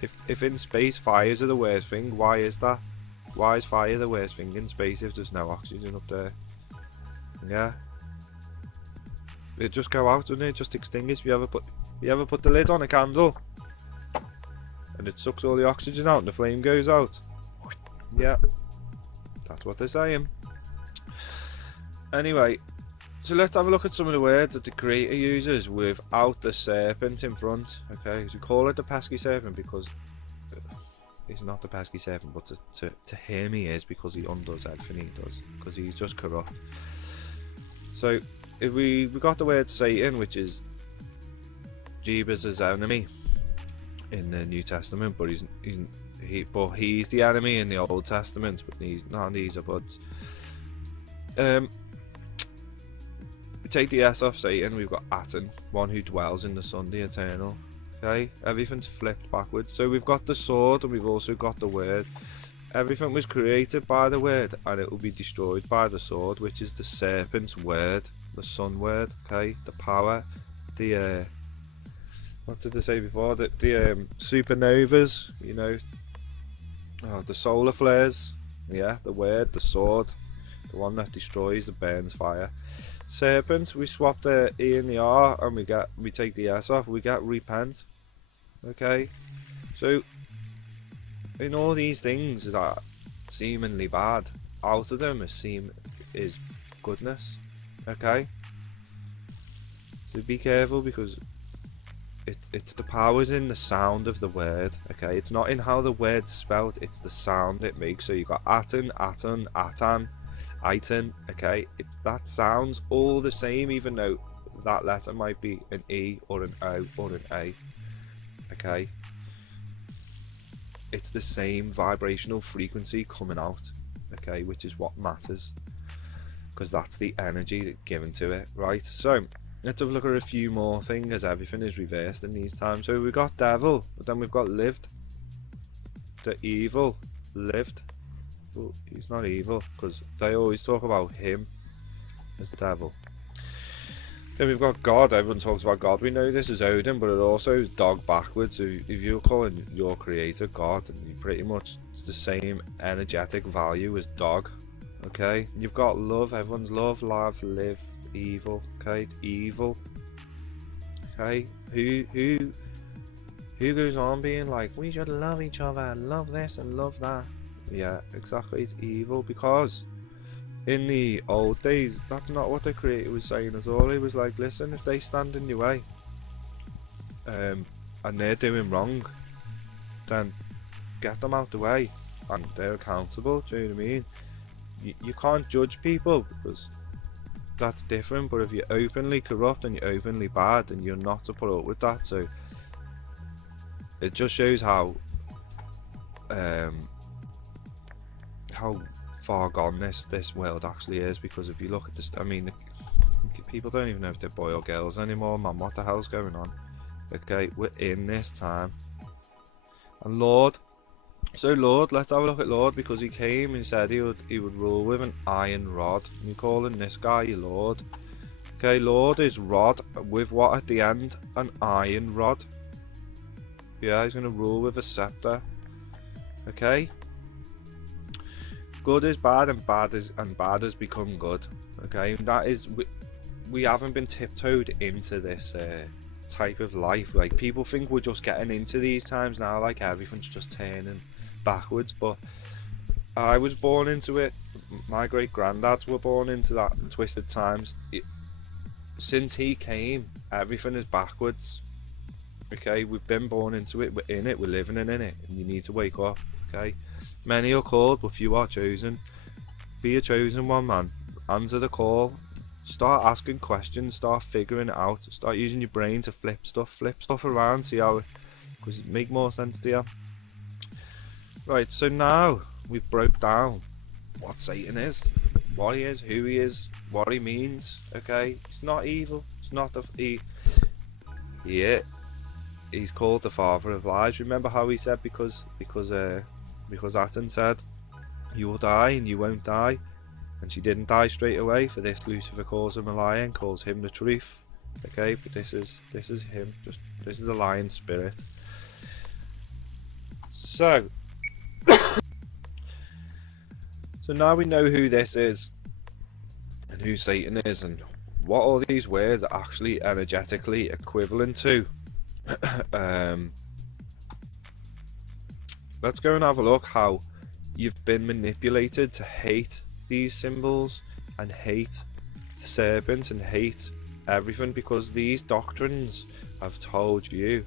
If in space fires are the worst thing, why is that? Why is fire the worst thing in space if there's no oxygen up there? Yeah, it'd just go out, wouldn't it? Just extinguish. If you ever put the lid on a candle and it sucks all the oxygen out and the flame goes out. Yeah, that's what they're saying. Anyway, so let's have a look at some of the words that the creator uses without the serpent in front. Okay, so we call it the pesky serpent because he's not the pesky serpent, but to him he is, because he undoes everything he does, because he's just corrupt. So if we got the word Satan, which is Jeebus' enemy in the New Testament, but he's the enemy in the Old Testament, but these are buds. We take the S off Satan, we've got Aten, one who dwells in the sun, the eternal. Okay, everything's flipped backwards. So we've got the sword and we've also got the word. Everything was created by the word and it will be destroyed by the sword, which is the serpent's word, the sun word. Okay, the power, the what did they say before? The supernovas, you know, the solar flares. Yeah, the word, the sword, the one that destroys, that burns fire. Serpent, we swap the E and the R and we take the S off, we get repent. Okay, so in all these things that are seemingly bad, out of them is goodness. Okay, so be careful, because it's the powers in the sound of the word. Okay, it's not in how the word's spelled, it's the sound it makes. So you got Aten, Aten, Atan, Iton. Okay, that sounds all the same, even though that letter might be an E or an O or an A. Okay, it's the same vibrational frequency coming out. Okay, which is what matters, because that's the energy given to it, right? So let's have a look at a few more things, as everything is reversed in these times. So we've got devil, but then we've got lived. The evil lived. Well, he's not evil, because they always talk about him as the devil. Then we've got God. Everyone talks about God. We know this is Odin, but it also is dog backwards. So if you're calling your creator God, you pretty much, it's the same energetic value as dog. Okay, you've got love. Everyone's love, live, evil. Okay, it's evil. Okay, who goes on being like, we should love each other, love this and love that? Yeah, exactly, it's evil, because in the old days, that's not what the creator was saying at all. He was like, listen, if they stand in your way and they're doing wrong, then get them out the way and they're accountable. Do you know what I mean? You can't judge people, because that's different, but if you're openly corrupt and you're openly bad, then you're not to put up with that. So it just shows how far gone this world actually is. Because if you look at this, I mean, people don't even know if they're boy or girls anymore, man. What the hell's going on? Okay, we're in this time. And Lord, let's have a look at Lord, because he came and said he would rule with an iron rod, and you're calling this guy your Lord. Okay, Lord is rod with what at the end? An iron rod. Yeah, he's going to rule with a scepter. Okay, good is bad, and bad has become good. Okay, that is, we haven't been tiptoed into this type of life. Like, people think we're just getting into these times now, like everything's just turning backwards, but I was born into it. My great granddads were born into that twisted times. Since he came, everything is backwards. Okay, we've been born into it, we're in it, we're living in it, and you need to wake up. Okay, many are called, but few are chosen. Be a chosen one, man. Answer the call. Start asking questions, start figuring it out, start using your brain to flip stuff around, see how because it make more sense to you. Right, so now we've broke down what Satan is, what he is, who he is, what he means. Okay, it's not evil, it's not he's called the father of lies. Remember how he said because Aten said you will die and you won't die, and she didn't die straight away. For this, Lucifer calls him a liar and calls him the truth. Okay, but this is him. This is the lion spirit. So now we know who this is and who Satan is and what all these words are actually energetically equivalent to. Let's go and have a look how you've been manipulated to hate these symbols and hate the serpent and hate everything, because these doctrines have told you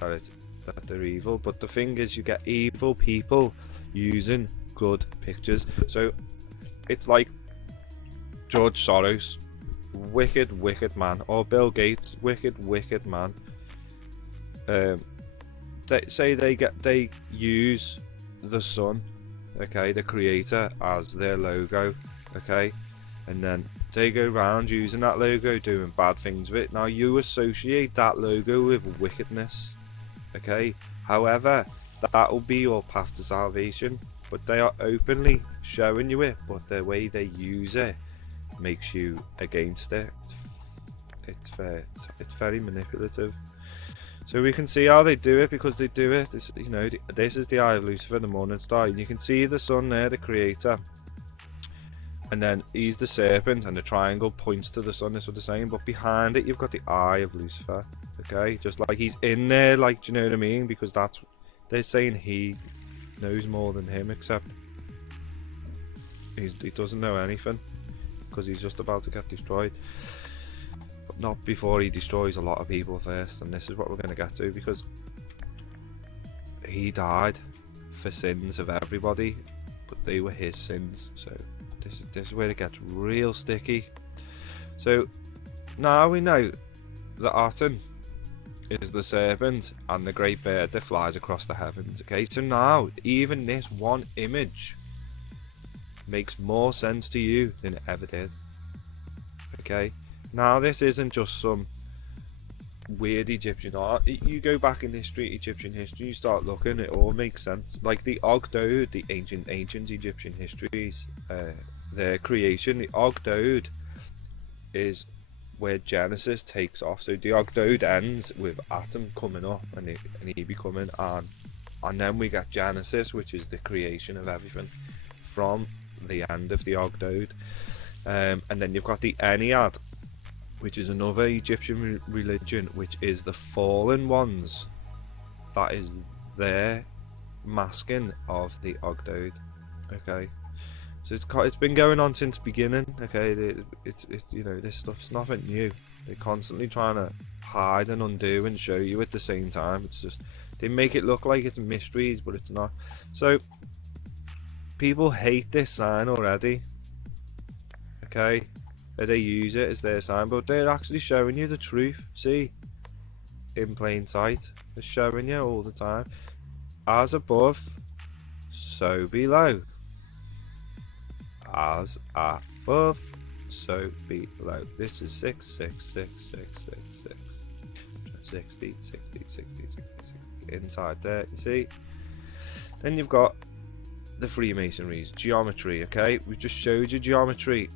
that they're evil. But the thing is, you get evil people using good pictures. So it's like George Soros, wicked man, or Bill Gates, wicked man. They say they use the sun, okay, the creator, as their logo, okay, and then they go around using that logo doing bad things with it. Now you associate that logo with wickedness, okay, however that will be your path to salvation, but they are openly showing you it, but the way they use it makes you against it. It's very manipulative. So we can see how they do it, because they do it. This, you know, this is the eye of Lucifer, the morning star. And you can see the sun there, the creator, and then he's the serpent, and the triangle points to the sun. That's what they're saying. But behind it, you've got the eye of Lucifer. Okay, just like he's in there, like, do you know what I mean? Because that's, they're saying he knows more than him, except he doesn't know anything, because he's just about to get destroyed. Not before he destroys a lot of people first, and this is what we're going to get to, because he died for sins of everybody, but they were his sins. So this is where it gets real sticky. So now we know that Aten is the serpent and the great bird that flies across the heavens. Okay, so now even this one image makes more sense to you than it ever did. Okay, now this isn't just some weird Egyptian art. You go back in history, Egyptian history, you start looking, it all makes sense. Like the Ogdode, the ancient Egyptian histories, their creation, the Ogdode is where Genesis takes off. So the Ogdode ends with Aten coming up and he becoming An, and then we get Genesis, which is the creation of everything from the end of the Ogdode. And then you've got the Ennead, which is another Egyptian religion, which is the fallen ones. That is their masking of the Ogdode. Okay, so it's been going on since beginning. Okay, it's you know, this stuff's nothing new. They're constantly trying to hide and undo and show you at the same time. It's just, they make it look like it's mysteries, but it's not. So people hate this sign already. Okay, they use it as their sign, but they're actually showing you the truth. See, in plain sight, they're showing you all the time. As above, so below. As above, so below. This is 6, 6, 6, 6, 6, 6, 60, 60, 60, 60, 60. Inside there, you see. Then you've got the Freemasonries, geometry. Okay, we've just showed you geometry.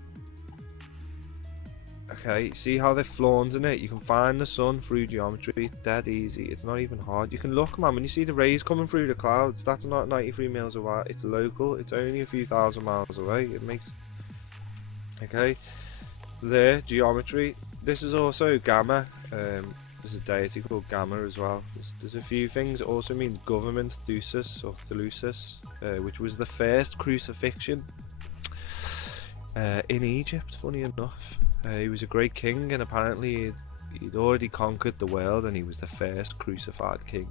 Okay, see how they're flaunting it? You can find the sun through geometry. It's dead easy. It's not even hard. You can look, man, when you see the rays coming through the clouds, that's not 93 miles away. It's local. It's only a few thousand miles away. It makes... Okay, there, geometry. This is also Gamma. There's a deity called Gamma as well. There's a few things. It also means government, Thusis or Thlusis, which was the first crucifixion in Egypt, funny enough. He was a great king, and apparently he'd already conquered the world, and he was the first crucified king.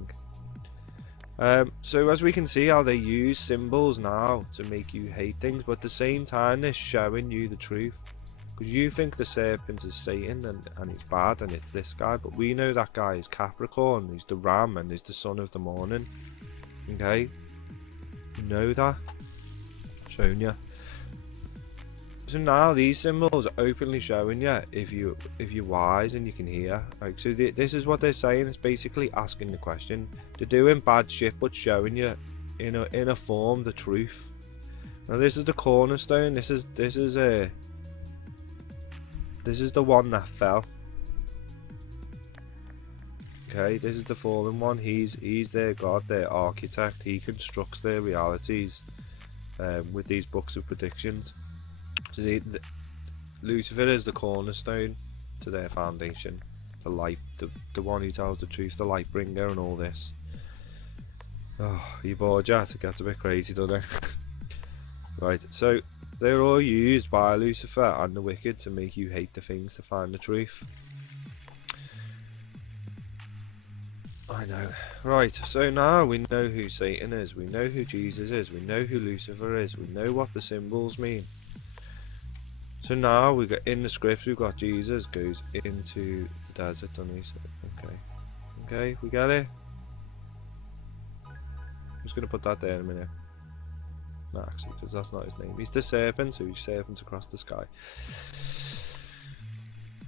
So as we can see how they use symbols now to make you hate things, but at the same time they're showing you the truth. Because you think the serpent is Satan and he's bad and it's this guy, but we know that guy is Capricorn, he's the ram and he's the son of the morning. Okay? You know that? Shown you. So now these symbols are openly showing you if you're wise and you can hear. Like, so this is what they're saying. It's basically asking the question. They're doing bad shit but showing you in a form the truth. Now this is the cornerstone. This is the one that fell. Okay, this is the fallen one. He's their god, their architect. He constructs their realities with these books of predictions. So Lucifer is the cornerstone to their foundation, the light, the one who tells the truth, the light bringer, and all this. Oh, you bored yet? It gets a bit crazy, doesn't it? Right, so they're all used by Lucifer and the wicked to make you hate the things to find the truth. I know. Right, so now we know who Satan is, we know who Jesus is, we know who Lucifer is, we know what the symbols mean. So now we got in the scripts, we've got Jesus goes into the desert, doesn't he? So, okay, we get it. I'm just gonna put that there in a minute. No, actually, because that's not his name. He's the serpent, so he's serpents across the sky.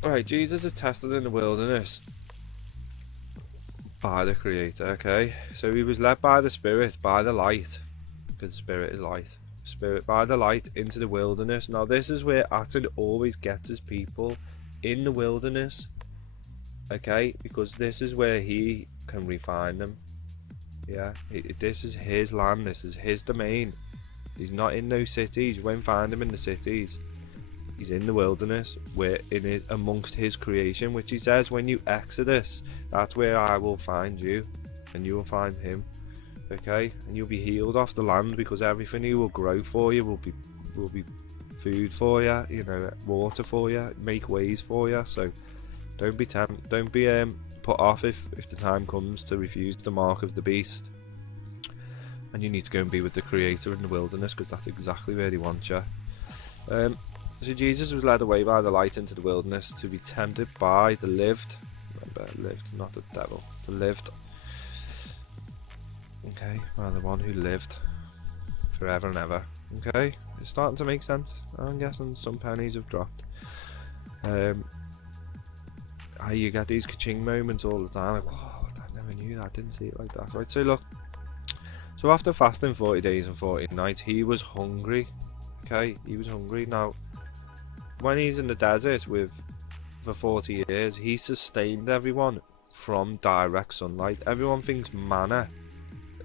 Alright, Jesus is tested in the wilderness by the Creator, okay? So he was led by the Spirit, by the light, because the Spirit is light. Spirit by the light into the wilderness. Now this is where Aten always gets his people, in the wilderness, okay? Because this is where he can refine them. Yeah, this is his land, this is his domain. He's not in those cities. You won't find him in the cities. He's in the wilderness, where amongst his creation, which he says, when you exodus, that's where I will find you, and you will find him. Okay, and you'll be healed off the land, because everything he will grow for you will be food for you, you know, water for you, make ways for you. So don't be put off if the time comes to refuse the mark of the beast, and you need to go and be with the Creator in the wilderness, because that's exactly where he wants you. So Jesus was led away by the light into the wilderness to be tempted by the lived. Remember, lived, not the devil. The lived. Okay, well, the one who lived forever and ever. Okay, it's starting to make sense. I'm guessing some pennies have dropped. You get these ka-ching moments all the time. Like, oh, I never knew that. I didn't see it like that. Right, so look. So after fasting 40 days and 40 nights, he was hungry. Okay, he was hungry. Now, when he's in the desert for 40 years, he sustained everyone from direct sunlight. Everyone thinks manna.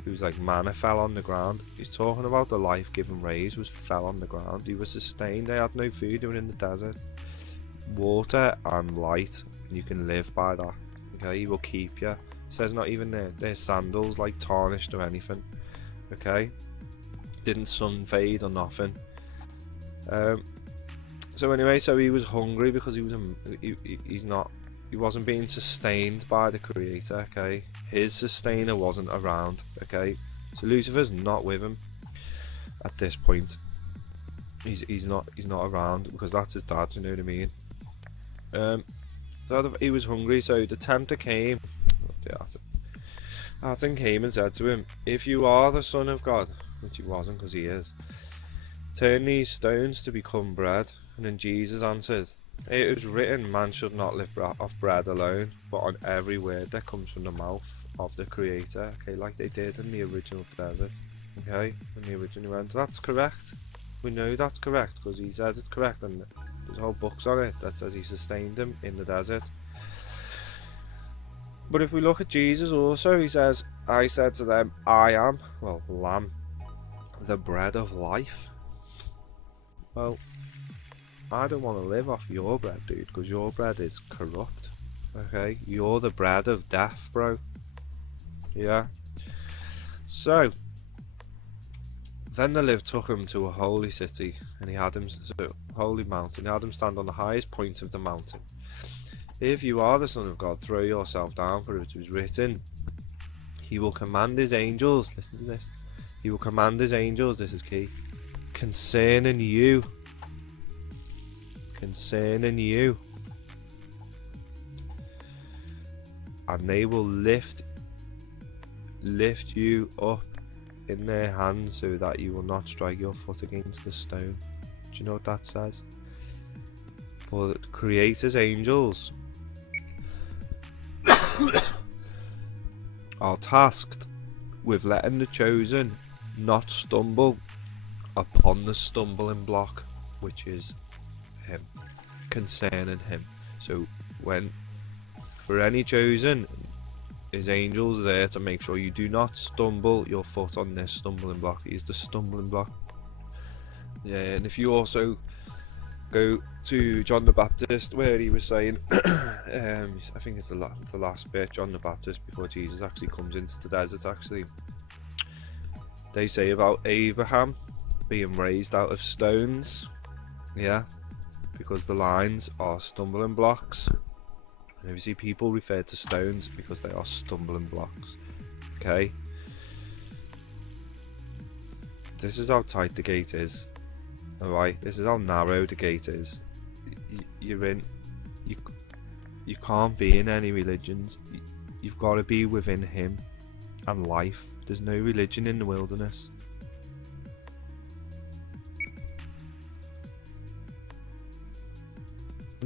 It was like manna fell on the ground. He's talking about the life-giving rays fell on the ground. He was sustained. They had no food. They were in the desert. Water and light. You can live by that. Okay, he will keep you. It says not even their sandals like tarnished or anything. Okay, didn't sun fade or nothing. So anyway, so he was hungry because he wasn't being sustained by the Creator. Okay, his sustainer wasn't around. Okay, so Lucifer's not with him at this point. He's not around, because that's his dad. You know what I mean? So he was hungry, so the tempter came. Aten came and said to him, "If you are the Son of God," which he wasn't, because he is, "turn these stones to become bread." And then Jesus answered, "It is written, man should not live off bread alone, but on every word that comes from the mouth of the Creator." Okay, like they did in the original desert. Okay, in the original event. That's correct. We know that's correct, because he says it's correct, and there's whole books on it that says he sustained them in the desert. But if we look at Jesus also, he says, "I said to them, I am," well, lamb, "the bread of life." Well, I don't want to live off your bread, dude, because your bread is corrupt. Okay, you're the bread of death, bro. Yeah. So then the live took him to a holy city, and he had him holy mountain. He had him stand on the highest point of the mountain. "If you are the Son of God, throw yourself down, for it was written, he will command his angels," listen to this, "he will command his angels," this is key, concerning you, and they will lift you up in their hands, so that you will not strike your foot against a stone. Do you know what that says? For the Creator's angels are tasked with letting the chosen not stumble upon the stumbling block, which is him, concerning him. So when, for any chosen, his angels are there to make sure you do not stumble your foot on this stumbling block. He's the stumbling block. Yeah, and if you also go to John the Baptist, where he was saying, I think it's the last bit, John the Baptist, before Jesus actually comes into the desert, actually, they say about Abraham being raised out of stones, yeah, because the lines are stumbling blocks. And if you see, people refer to stones because they are stumbling blocks, okay? This is how tight the gate is. Alright, this is how narrow the gate is. You can't be in any religions. You've got to be within him and life. There's no religion in the wilderness.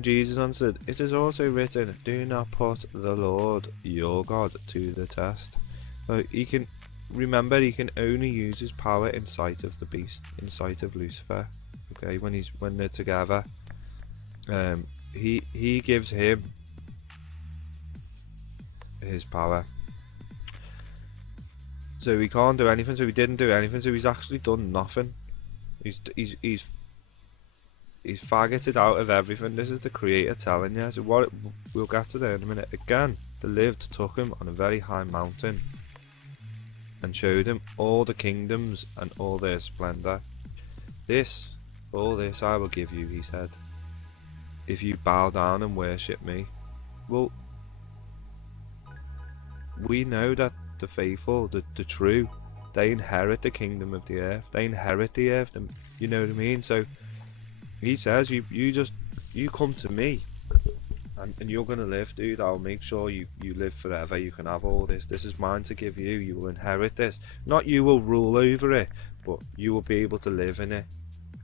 Jesus answered, "It is also written, do not put the Lord your God to the test." So he can only use his power in sight of the beast, in sight of Lucifer. Okay, when they're together, he gives him his power. So he can't do anything. So he didn't do anything. So he's actually done nothing. He's faggoted out of everything. This is the Creator telling you. So we'll get to that in a minute. Again, the lift took him on a very high mountain and showed him all the kingdoms and all their splendor. All this I will give you, he said, if you bow down and worship me. Well, we know that the faithful, the true, they inherit the kingdom of the earth. They inherit the earth, and you know what I mean? So he says, you come to me and you're gonna live, dude. I'll make sure you live forever. You can have all this. This is mine to give you. You will inherit this. Not you will rule over it, but you will be able to live in it.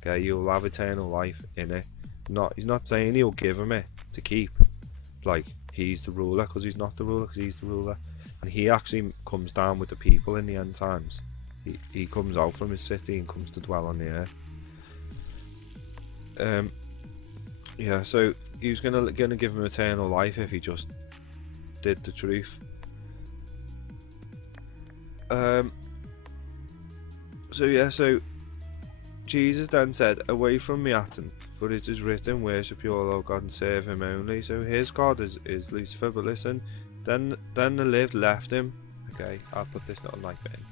Okay, you'll have eternal life in it. He's not saying he'll give him it to keep, like he's the ruler, because he's not the ruler, because he's the ruler. And he actually comes down with the people in the end times. He comes out from his city and comes to dwell on the earth. Yeah, so he was gonna give him eternal life if he just did the truth. So Jesus then said, "Away from me, Satan, for it is written, worship your Lord God and serve him only." So his God is Lucifer. But listen, then the lift left him. Okay, I'll put this little light bit in.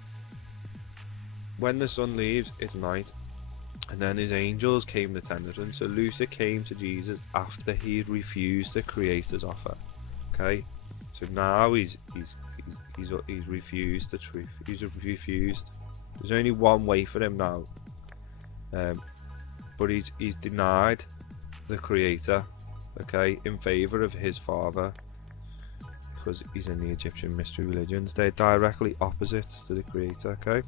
When the sun leaves, it's night, and then his angels came to tend him. So Lucifer came to Jesus after he refused the Creator's offer. Okay, so now he's refused the truth. He's refused. There's only one way for him now. But he's denied the Creator, okay, in favor of his father, because he's in the Egyptian mystery religions. They're directly opposites to the Creator, okay?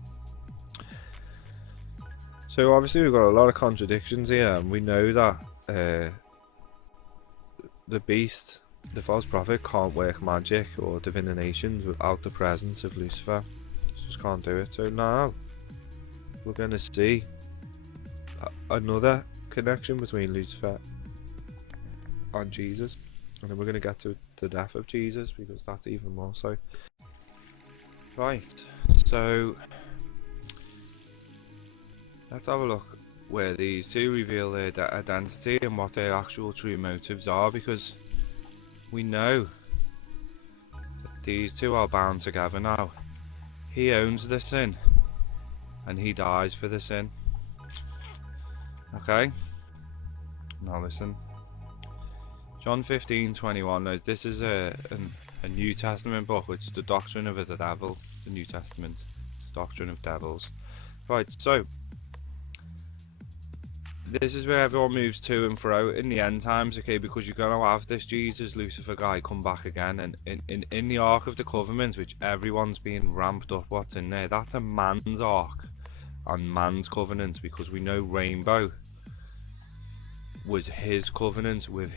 So obviously we've got a lot of contradictions here, and we know that the beast, the false prophet, can't work magic or divinations without the presence of Lucifer. Just can't do it. So now we're going to see another connection between Lucifer and Jesus, and then we're going to get to the death of Jesus, because that's even more so. Right, so let's have a look where these two reveal their identity and what their actual true motives are, because we know that these two are bound together now. He owns the sin and he dies for the sin. Okay, now listen. John 15:21. This is a New Testament book, which is the doctrine of the devil. The New Testament, the doctrine of devils. Right, so this is where everyone moves to and fro in the end times, okay, because you're going to have this Jesus Lucifer guy come back again, and in the Ark of the Covenant, which everyone's being ramped up, what's in there, that's a man's Ark and man's covenant, because we know Rainbow was his covenant with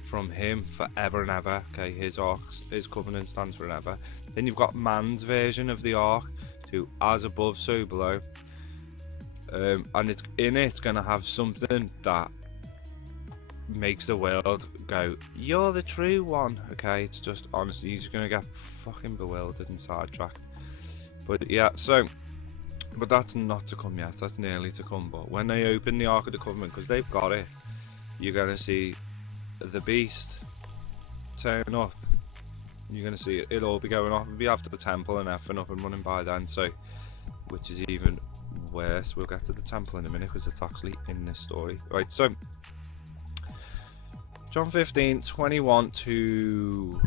from him forever and ever. Okay, his Ark, his covenant stands forever. Then you've got man's version of the Ark, to as above so below, and it's going to have something that makes the world go, you're the true one. Okay, it's just, honestly, you're just gonna get fucking bewildered and sidetracked. But yeah, so, but that's not to come yet, that's nearly to come. But when they open the Ark of the Covenant, because they've got it, you're gonna see the beast turn up. You're gonna see it all be going off and be after the temple and everything up and running by then. So, which is even worse. We'll get to the temple in a minute because it's actually in this story. Right, so John 15, 21 to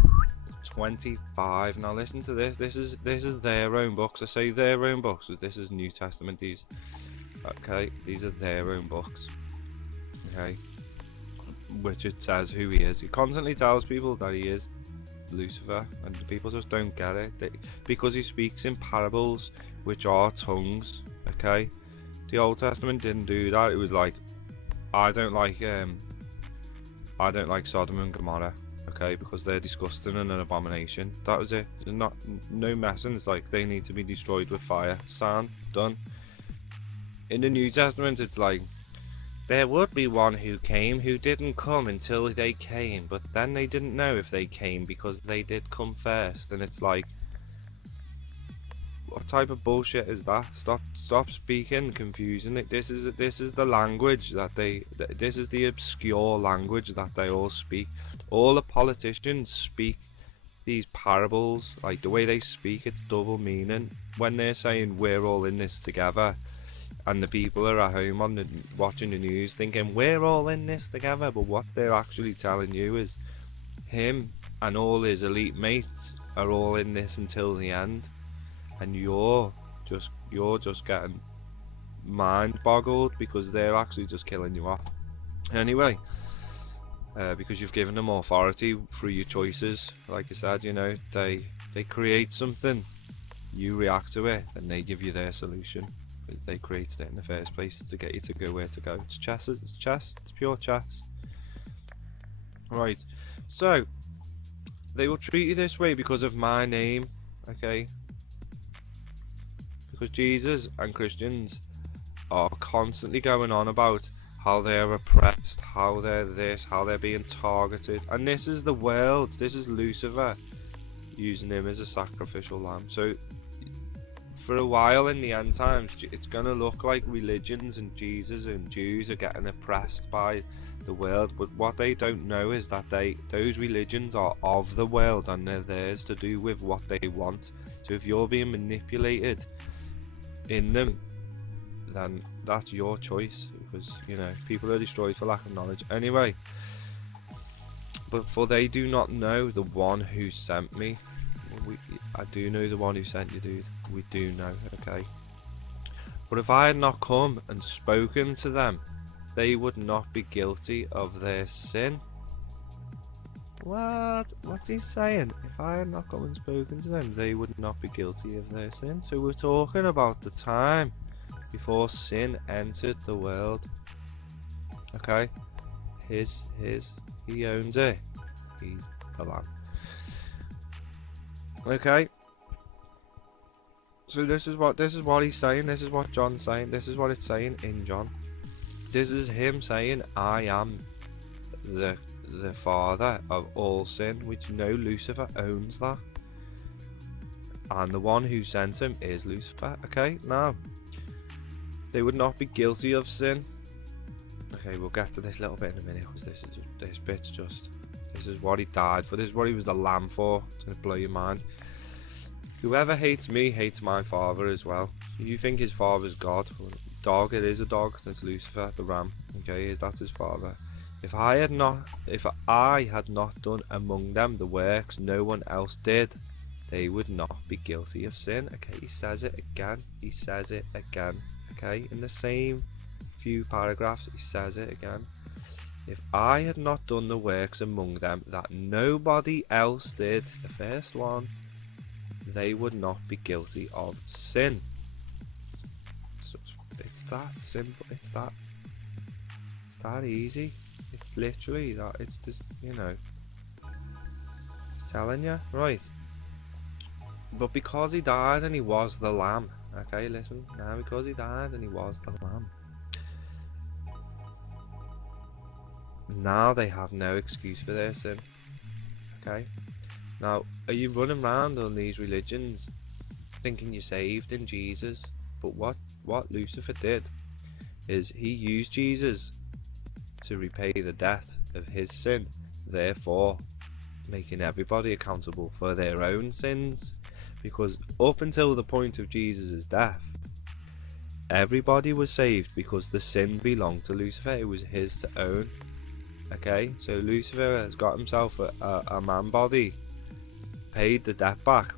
25. Now listen to this. This is their own books. I say their own books because this is New Testament. These are their own books. Okay, which it says who he is. He constantly tells people that he is Lucifer, and the people just don't get it because he speaks in parables, which are tongues. Okay, the Old Testament didn't do that. It was like, I don't like Sodom and Gomorrah, okay, because they're disgusting and an abomination. That was it. There's no messing. It's like they need to be destroyed with fire. Sound done. In the New Testament, it's like, there would be one who came who didn't come until they came, but then they didn't know if they came because they did come first. And it's like, what type of bullshit is that? Stop speaking, confusing it. This is the language that this is the obscure language that they all speak. All the politicians speak these parables, like the way they speak, it's double meaning. When they're saying we're all in this together, and the people are at home watching the news thinking we're all in this together, but what they're actually telling you is him and all his elite mates are all in this until the end, and you're just getting mind boggled because they're actually just killing you off anyway, because you've given them authority through your choices. Like I said, you know, they create something, you react to it, and they give you their solution. They created it in the first place to get you to go where to go. It's chess, it's pure chess. Right, so they will treat you this way because of my name, okay? Because Jesus and Christians are constantly going on about how they're oppressed, how they're this, how they're being targeted. And this is the world, this is Lucifer using him as a sacrificial lamb. So for a while in the end times, it's going to look like religions and Jesus and Jews are getting oppressed by the world, but what they don't know is that those religions are of the world and they're theirs to do with what they want. So if you're being manipulated in them, then that's your choice, because, you know, people are destroyed for lack of knowledge anyway. But for they do not know the one who sent me. I do know the one who sent you, dude. We do know, okay? But if I had not come and spoken to them, they would not be guilty of their sin. What? What's he saying? If I had not come and spoken to them, they would not be guilty of their sin. So we're talking about the time before sin entered the world. Okay? He owns it. He's the Lamb. Okay? So this is what he's saying, this is what John's saying, this is what it's saying in John. This is him saying, I am the father of all sin, which, you know, Lucifer owns that. And the one who sent him is Lucifer. Okay, now, they would not be guilty of sin. Okay, we'll get to this little bit in a minute, because this bit's just, this is what he died for, this is what he was the lamb for. It's going to blow your mind. Whoever hates me hates my father as well. If you think his father's God, dog, it is a dog. That's Lucifer, the ram. Okay, that's his father. If I had not done among them the works no one else did, they would not be guilty of sin. Okay, he says it again. He says it again. Okay, in the same few paragraphs, he says it again. If I had not done the works among them that nobody else did, the first one, they would not be guilty of sin. It's that simple. It's that easy. It's literally that. It's just, you know, it's telling you, right? But because he died and he was the lamb. Okay, listen now. Because he died and he was the lamb, now they have no excuse for their sin. Okay, now are you running around on these religions thinking you're saved in Jesus? But what Lucifer did is he used Jesus to repay the debt of his sin, therefore making everybody accountable for their own sins. Because up until the point of Jesus' death, everybody was saved because the sin belonged to Lucifer. It was his to own. Okay, so Lucifer has got himself a man body, paid the debt back,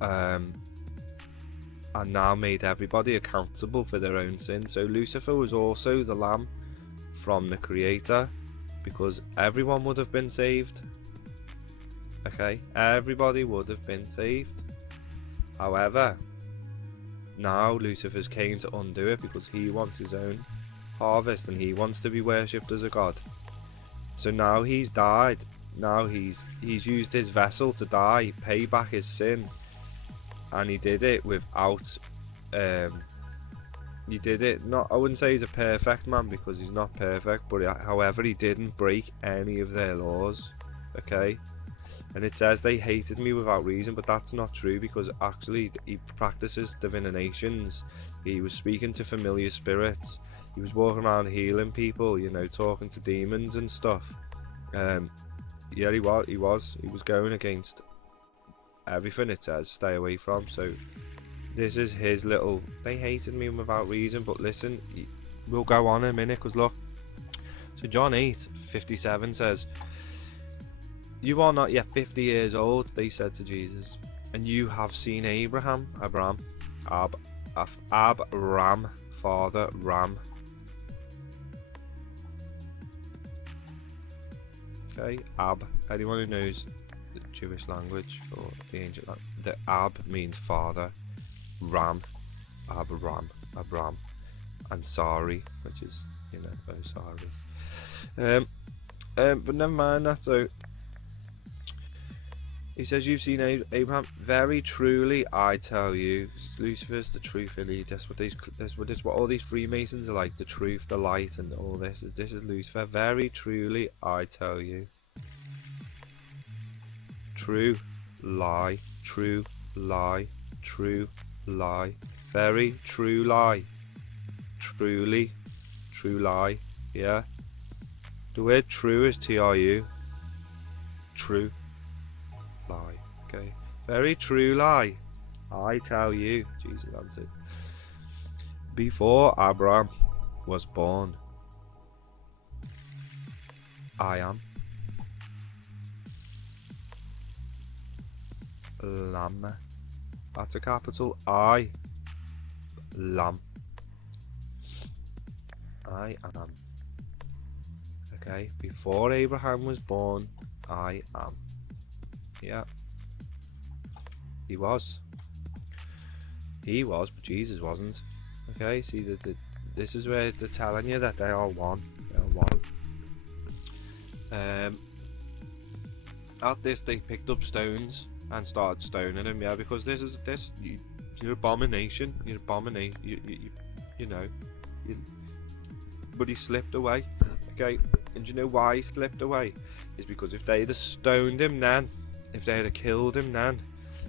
and now made everybody accountable for their own sin. So Lucifer was also the lamb from the Creator, because everyone would have been saved. Okay, everybody would have been saved. However, now Lucifer's came to undo it because he wants his own harvest and he wants to be worshipped as a god. So now he's died. Now he's used his vessel to die, pay back his sin, and he did it without he did it not, I wouldn't say he's a perfect man because he's not perfect, but however he didn't break any of their laws. Okay, and it says they hated me without reason, but that's not true, because actually he practices divinations. He was speaking to familiar spirits. He was walking around healing people, you know, talking to demons and stuff. Yeah, he was going against everything it says stay away from. So this is his little, they hated me without reason. But listen, we'll go on in a minute, because look, so John 8:57 says, "You are not yet 50 years old," they said to Jesus, "and you have seen Abraham, father Ram." Okay, anyone who knows the Jewish language or the ancient language, the Ab means father, Ram, Abram, and Sari, which is, you know, Osiris. But never mind that. So he says, "You've seen Abraham. Very truly, I tell you," Lucifer's the truth, and that's what all these Freemasons are like, the truth, the light, and all this. This is Lucifer. "Very truly, I tell you." True lie, true lie, true lie, very true lie, truly, true lie. Yeah, the word true is TRU, true lie. Okay, very true lie, I tell you, Jesus answered. Before Abraham was born, I am. Lamb. That's a capital I. Lamb. I am. Okay, before Abraham was born, I am. Yeah. He was, but Jesus wasn't. Okay, see, this is where they're telling you that they are one. They are one. At this, they picked up stones and started stoning him. Yeah, because you're abomination. You're abomination. You know. But he slipped away. Okay, and do you know why he slipped away? It's because if they'd have stoned him then, if they had killed him then,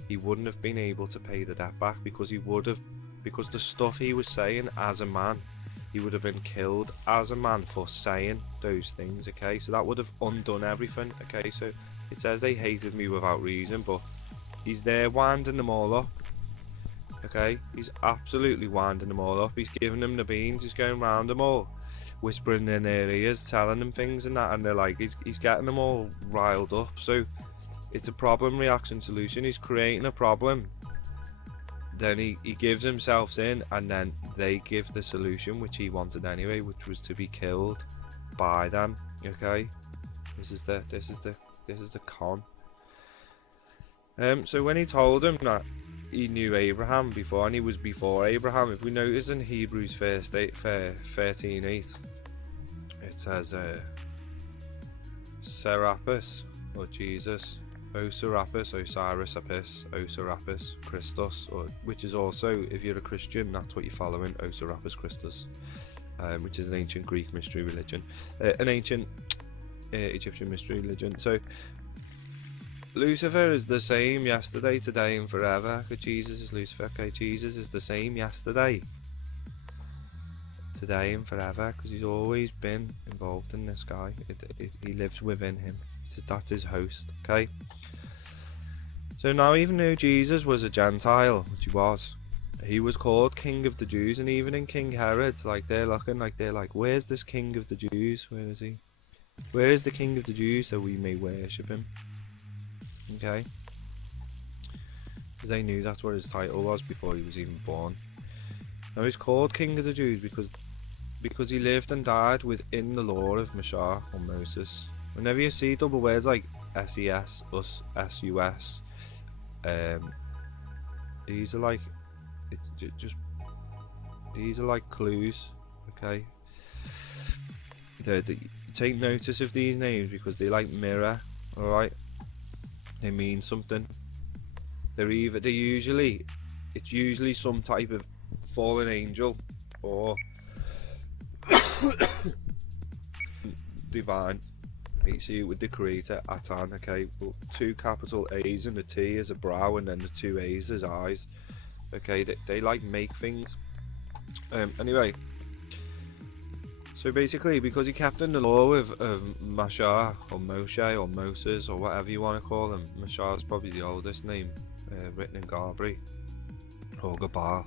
he wouldn't have been able to pay the debt back, because because the stuff he was saying as a man, he would have been killed as a man for saying those things. Okay, so that would have undone everything. Okay, so it says they hated me without reason, but he's there winding them all up. Okay, he's absolutely winding them all up. He's giving them the beans. He's going round them all, whispering in their ears, telling them things and that, and they're like, he's getting them all riled up. So it's a problem reaction solution. He's creating a problem, then he gives himself in, and then they give the solution which he wanted anyway, which was to be killed by them. Okay, this is the con. So when he told him that he knew Abraham before, and he was before Abraham, if we notice in Hebrews 13:8, it says Serapis, or Jesus, O Serapis, Osiris Apis, O Serapis Christus, or which is also, if you're a Christian, that's what you're following, O Serapis Christus. which is an ancient Greek mystery religion, an ancient Egyptian mystery religion. So Lucifer is the same yesterday, today, and forever. Because Jesus is Lucifer. Okay, Jesus is the same yesterday, today, and forever. Because he's always been involved in this guy. He lives within him. That's his host. Okay. So now, even though Jesus was a Gentile, which he was called King of the Jews, and even in King Herod's, they're like, where's this King of the Jews? Where is he? Where is the King of the Jews so we may worship him? Okay. Because they knew that's what his title was before he was even born. Now he's called King of the Jews because he lived and died within the law of Moshe or Moses. Whenever you see double words like SES, us, SUS, these are like, these are like clues. Okay. Take notice of these names because they like mirror. All right. They mean something. It's usually some type of fallen angel or divine. You see it with the creator, Atan, okay, but 2 capital A's and a T as a brow, and then the 2 A's as eyes. Okay, they like make things. Anyway, so basically, because he kept in the law of Moshe or Moshe or Moses or whatever you want to call him, Moshe is probably the oldest name written in Gabri or Gabar,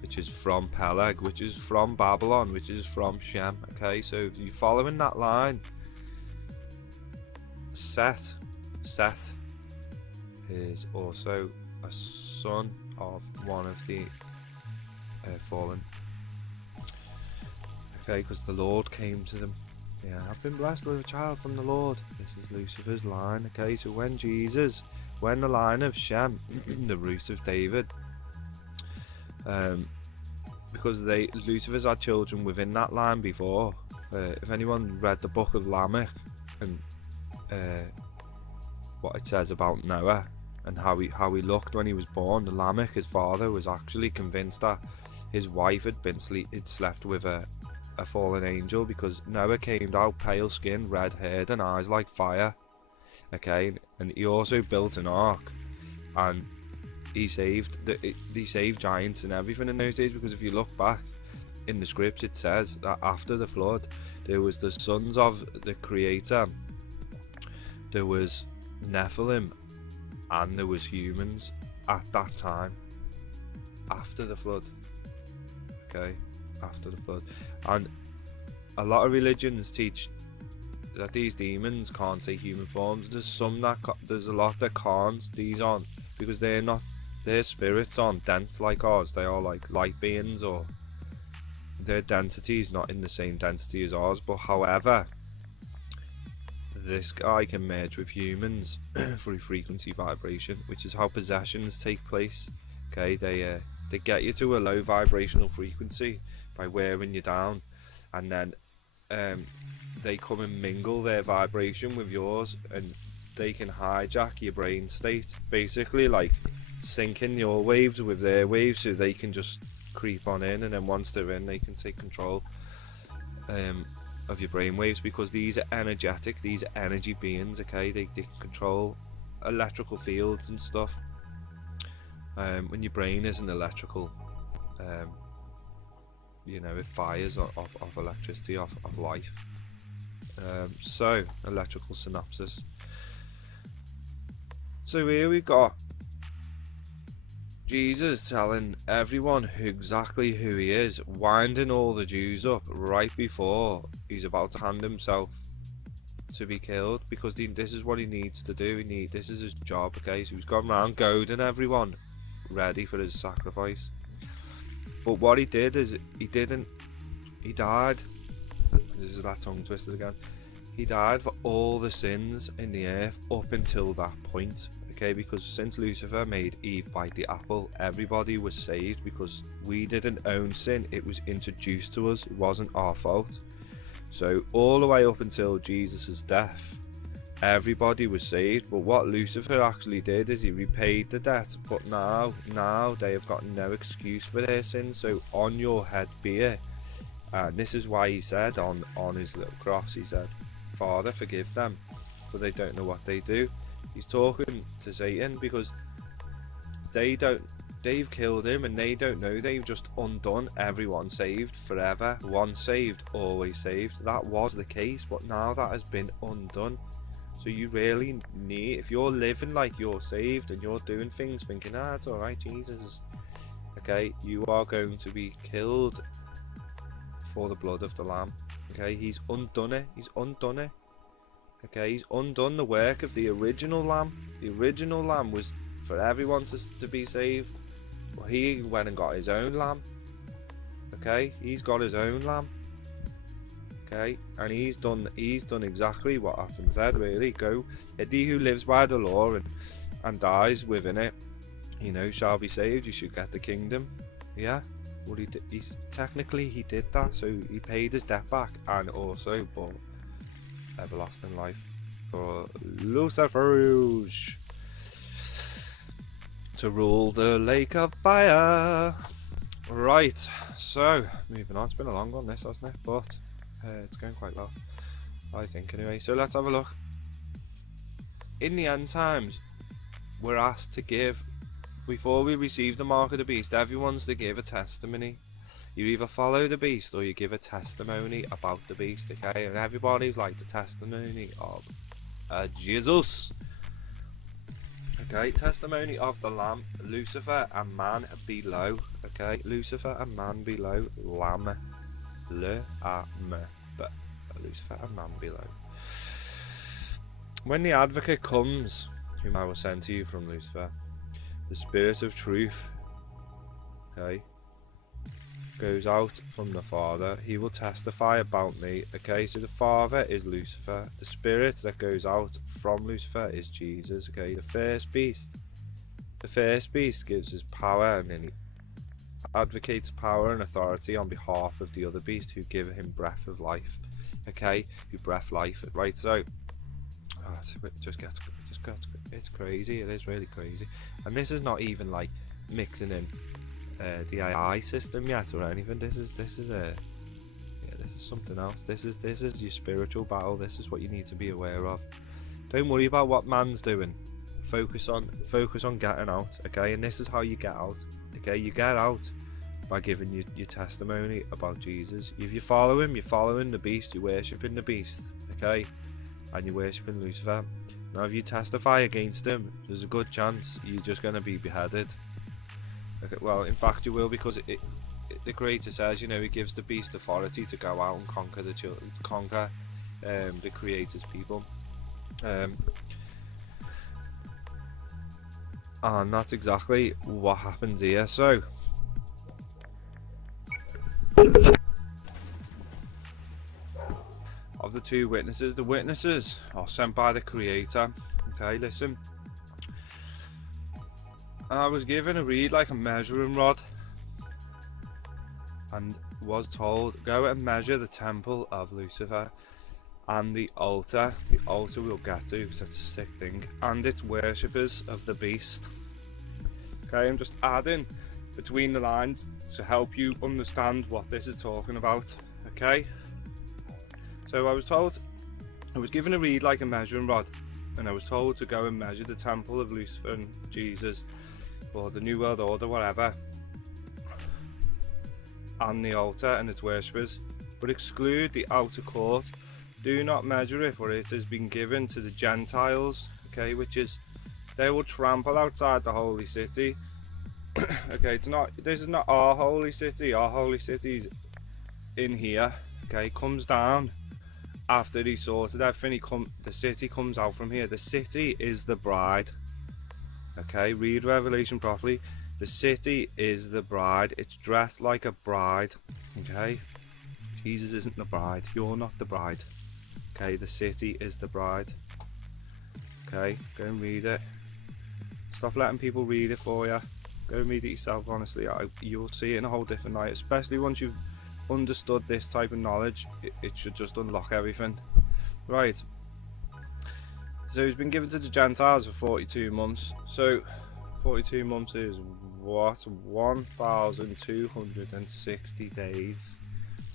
which is from Peleg, which is from Babylon, which is from Shem. Okay, so if you're following that line, Seth is also a son of one of the fallen. Okay, because the Lord came to them. Yeah, I've been blessed with a child from the Lord. This is Lucifer's line. Okay, so when the line of Shem, the root of David, because Lucifer's had children within that line before. If anyone read the book of Lamech and what it says about Noah and how he looked when he was born, Lamech, his father, was actually convinced that his wife had slept with a fallen angel, because Noah came out pale skinned, red haired, and eyes like fire. Okay, and he also built an ark, and he saved giants and everything in those days, because if you look back in the scripts, it says that after the flood there was the sons of the creator, there was Nephilim, and there was humans at that time after the flood. Okay, after the flood. And a lot of religions teach that these demons can't take human forms. There's a lot that can't. These aren't, because their spirits aren't dense like ours. They are like light beings, or their density is not in the same density as ours. But however, this guy can merge with humans through frequency vibration, which is how possessions take place. Okay, they get you to a low vibrational frequency by wearing you down, and then they come and mingle their vibration with yours, and they can hijack your brain state, basically like syncing your waves with their waves, so they can just creep on in, and then once they're in, they can take control of your brain waves, because these are energetic, these are energy beings. Okay, they can control electrical fields and stuff. When your brain isn't electrical, it fires off electricity, off life. So electrical synapses. So here we got Jesus telling everyone exactly who he is, winding all the Jews up right before he's about to hand himself to be killed, because this is what he needs to do. This is his job. Okay, so he's gone around goading everyone ready for his sacrifice. But what he did is he died. This is that tongue twisted again. He died for all the sins in the earth up until that point. Okay, because since Lucifer made Eve bite the apple, everybody was saved, because we didn't own sin. It was introduced to us. It wasn't our fault. So all the way up until Jesus' death, everybody was saved. But what Lucifer actually did is he repaid the debt. But now they have got no excuse for their sins. So on your head be it, And this is why he said on his little cross, he said, Father, forgive them, for they don't know what they do. He's talking to Satan because they've killed him and they don't know. They've just undone everyone saved forever. Once saved, always saved. That was the case, but now that has been undone. So you really need, if you're living like you're saved and you're doing things thinking, it's alright, Jesus, okay, you are going to be killed for the blood of the Lamb. Okay, he's undone it. He's undone it. Okay, he's undone the work of the original Lamb. The original Lamb was for everyone to be saved. Well, he went and got his own Lamb. Okay, he's got his own Lamb. Okay, and he's done exactly what Adam said, really. Go, he who lives by the law and dies within it, shall be saved. You should get the kingdom. Yeah, well, he did that, so he paid his debt back and also bought everlasting life for Lucifer to rule the lake of fire. Right, so moving on. It's been a long one, this, hasn't it? But it's going quite well, I think, anyway. So let's have a look. In the end times, we're asked to give, before we receive the mark of the beast, everyone's to give a testimony. You either follow the beast or you give a testimony about the beast, okay? And everybody's like the testimony of Jesus. Okay, testimony of the Lamb, Lucifer and man below. Okay, Lucifer and man below, Lamb. But Lucifer and man below. When the advocate comes, whom I will send to you from Lucifer, the Spirit of truth, okay, goes out from the Father, he will testify about me. Okay, so the Father is Lucifer, the Spirit that goes out from Lucifer is Jesus. Okay, the first beast gives his power, and then he advocates power and authority on behalf of the other beast who give him breath of life. Okay, who breath life. Right, so it's crazy. It is really crazy, and this is not even like mixing in the AI system yet or anything. This is something else. This is your spiritual battle. This is what you need to be aware of. Don't worry about what man's doing. Focus on getting out. Okay, and this is how you get out. Okay, you get out by giving your testimony about Jesus. If you follow him, you're following the beast, you're worshipping the beast, okay, and you're worshipping Lucifer. Now if you testify against him, there's a good chance you're just going to be beheaded. Okay, well, in fact you will, because the Creator says, he gives the beast authority to go out and conquer the Creator's people, and that's exactly what happens here. So of the two witnesses, the witnesses are sent by the Creator. Okay, listen. I was given a reed like a measuring rod, and was told, go and measure the temple of Lucifer and the altar we'll get to, because that's a sick thing, and its worshippers of the beast. Okay, I'm just adding between the lines to help you understand what this is talking about. Okay, so I was given a reed like a measuring rod, and I was told to go and measure the temple of Lucifer and Jesus, or the New World Order, whatever, and the altar and its worshippers, but exclude the outer court. Do not measure it, for it has been given to the Gentiles. Okay, which is, they will trample outside the holy city. Okay, this is not our holy city. Our holy city's in here. Okay, comes down after he sorted everything. The city comes out from here. The city is the bride. Okay, read Revelation properly. The city is the bride. It's dressed like a bride. Okay, Jesus isn't the bride. You're not the bride. Okay, the city is the bride. Okay, go and read it. Stop letting people read it for you. Go and read it yourself. Honestly, you'll see it in a whole different light, especially once you've understood this type of knowledge. It should just unlock everything. Right, so he's been given to the Gentiles for 42 months. So 42 months is what? 1,260 days.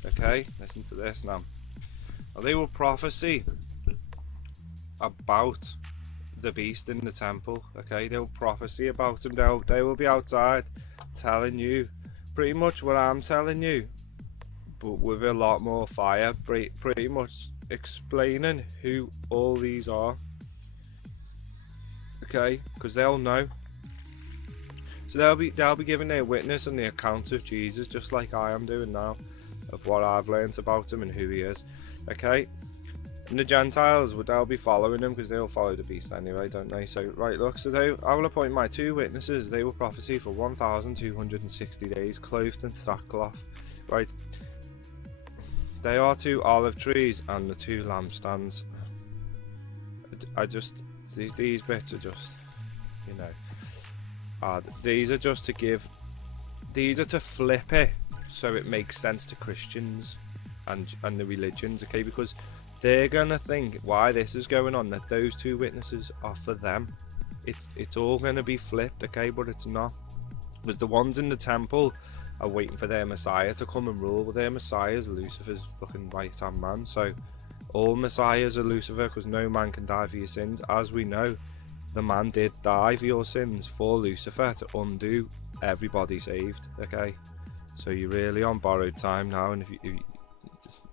Okay, listen to this now. Now they will prophesy about the beast in the temple. Okay, they will prophesy about him. They will be outside telling you pretty much what I'm telling you, but with a lot more fire, pretty much explaining who all these are. Okay, because they'll know. So they'll be giving their witness and the account of Jesus, just like I am doing now, of what I've learnt about him and who he is. Okay, and the Gentiles, they'll be following him because they'll follow the beast anyway, don't they? So right, look, so I will appoint my 2 witnesses. They will prophesy for 1,260 days, clothed in sackcloth. Right, they are 2 olive trees and the 2 lampstands. These bits are just, you know, these are just to give, these are to flip it so it makes sense to Christians and the religions, okay? Because they're gonna think why this is going on, that those 2 witnesses are for them. It's all gonna be flipped, okay? But it's not, because the ones in the temple are waiting for their Messiah to come and rule. Well, their Messiah is Lucifer's fucking right hand man. So all Messiahs are Lucifer, because no man can die for your sins. As we know, the man did die for your sins for Lucifer to undo everybody saved, okay? So you're really on borrowed time now, and if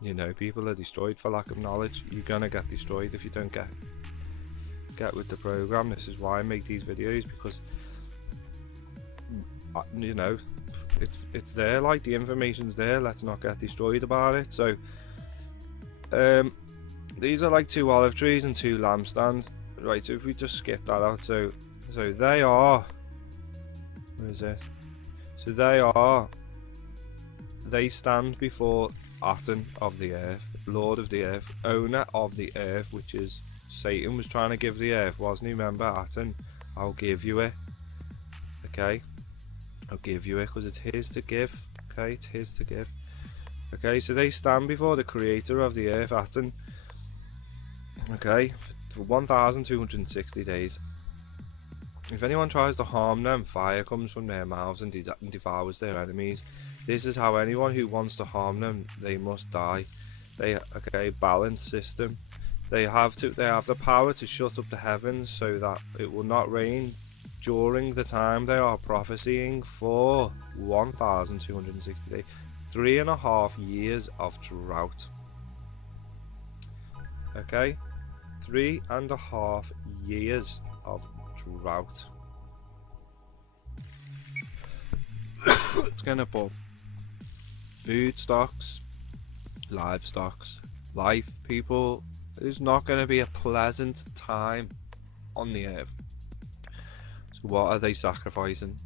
you know, people are destroyed for lack of knowledge. You're gonna get destroyed if you don't get with the program. This is why I make these videos, because you know, it's there, like the information's there. Let's not get destroyed about it. So these are like 2 olive trees and 2 lampstands. Right, so if we just skip that out, so they are, where is it? So they stand before Aten of the earth, Lord of the earth, owner of the earth, which is Satan was trying to give the earth, wasn't he? Remember, Aten, I'll give you it. Okay, I'll give you it because it's his to give. Okay, it's his to give. Okay, so they stand before the creator of the earth, Aten. Okay, for 1,260 days. If anyone tries to harm them, fire comes from their mouths and devours their enemies. This is how anyone who wants to harm them, they must die. Balanced system. They have the power to shut up the heavens so that it will not rain during the time they are prophesying for 1,260 days. 3.5 years of drought. Okay, 3.5 years of drought. It's gonna put food stocks, livestock, life, people. It's not gonna be a pleasant time on the earth. So what are they sacrificing?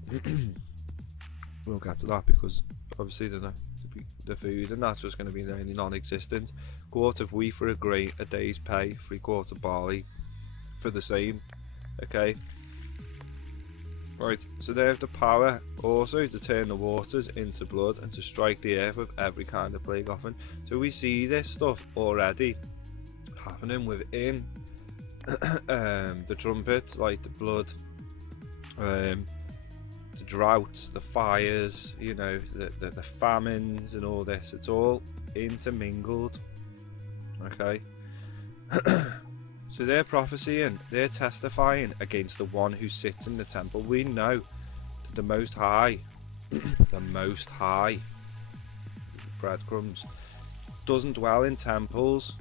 We'll get to that, because obviously the food and that's just going to be nearly non-existent. Quart of wheat for a day's pay, 3/4 barley for the same. Okay, right, so they have the power also to turn the waters into blood and to strike the earth with every kind of plague often. So we see this stuff already happening within the trumpet, like the blood, the droughts, the fires, you know, the famines and all this. It's all intermingled. Okay. So they're prophesying, they're testifying against the one who sits in the temple. We know that the Most High, the Most High, breadcrumbs, doesn't dwell in temples.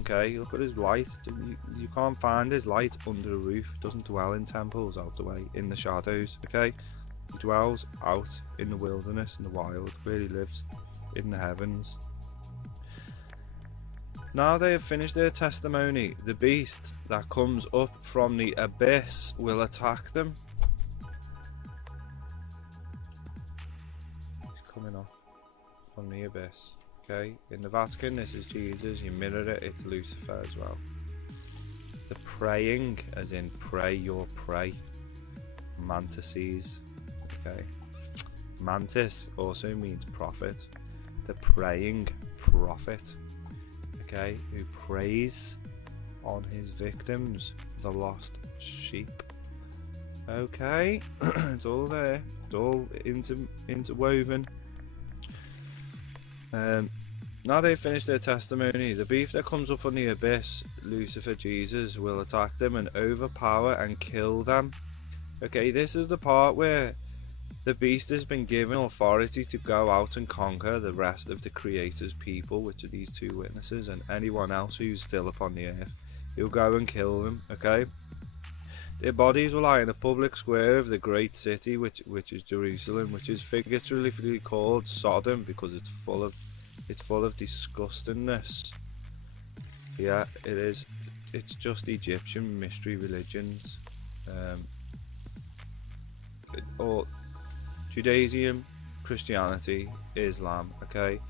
Okay, look at his light. You can't find his light under a roof. He doesn't dwell in temples out the way, in the shadows. Okay, he dwells out in the wilderness, in the wild, where he lives, in the heavens. Now they have finished their testimony. The beast that comes up from the abyss will attack them. He's coming up from the abyss. Okay, in the Vatican, this is Jesus. You mirror it, it's Lucifer as well. The praying, as in pray your prey. Mantises. Okay, mantis also means prophet. The praying prophet. Okay, who preys on his victims, the lost sheep. Okay, it's all there. It's all interwoven. Now they've finished their testimony, the beast that comes up from the abyss, Lucifer Jesus, will attack them and overpower and kill them. Okay, this is the part where the beast has been given authority to go out and conquer the rest of the Creator's people, which are these two witnesses, and anyone else who's still upon the earth. He'll go and kill them, okay? Their bodies will lie in a public square of the great city, which is Jerusalem, which is figuratively called Sodom because it's full of disgustingness. Yeah, it is. It's just Egyptian mystery religions, or Judaism, Christianity, Islam. Okay,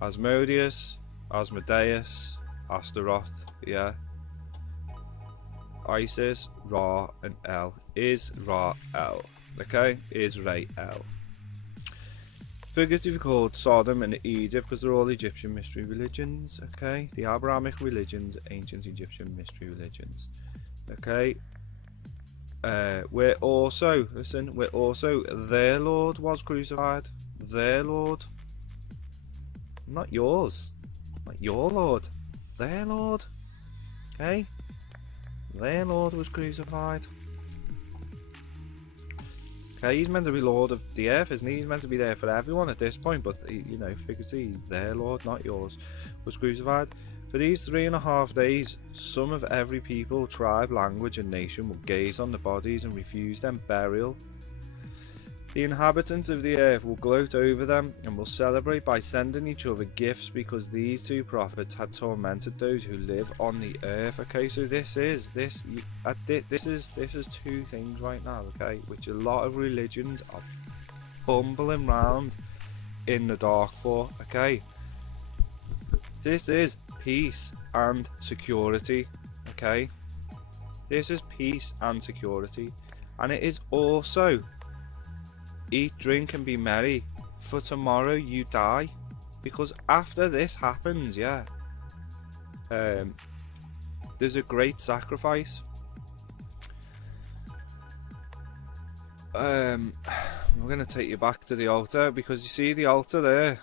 Asmodeus, Asmodeus, Astaroth. Yeah, Isis, Ra, and El. Israel. Okay, Israel. Figuratively called Sodom and Egypt because they're all Egyptian mystery religions. Okay, the Abrahamic religions, ancient Egyptian mystery religions. Okay, we're also their Lord was crucified. Their Lord, not yours, not your Lord. Their Lord. Okay, their Lord was crucified. Okay, he's meant to be Lord of the earth, isn't he? He's meant to be there for everyone at this point, but you know, figuratively, he's their Lord, not yours, was crucified. For these 3.5 days, some of every people, tribe, language, and nation will gaze on the bodies and refuse them burial. The inhabitants of the earth will gloat over them and will celebrate by sending each other gifts because these two prophets had tormented those who live on the earth. Okay, so this is two things right now, okay, which a lot of religions are bumbling round in the dark for. Okay, this is peace and security. Okay, this is peace and security, and it is also eat, drink, and be merry, for tomorrow you die. Because after this happens, yeah, there's a great sacrifice. We're going to take you back to the altar, because you see the altar there.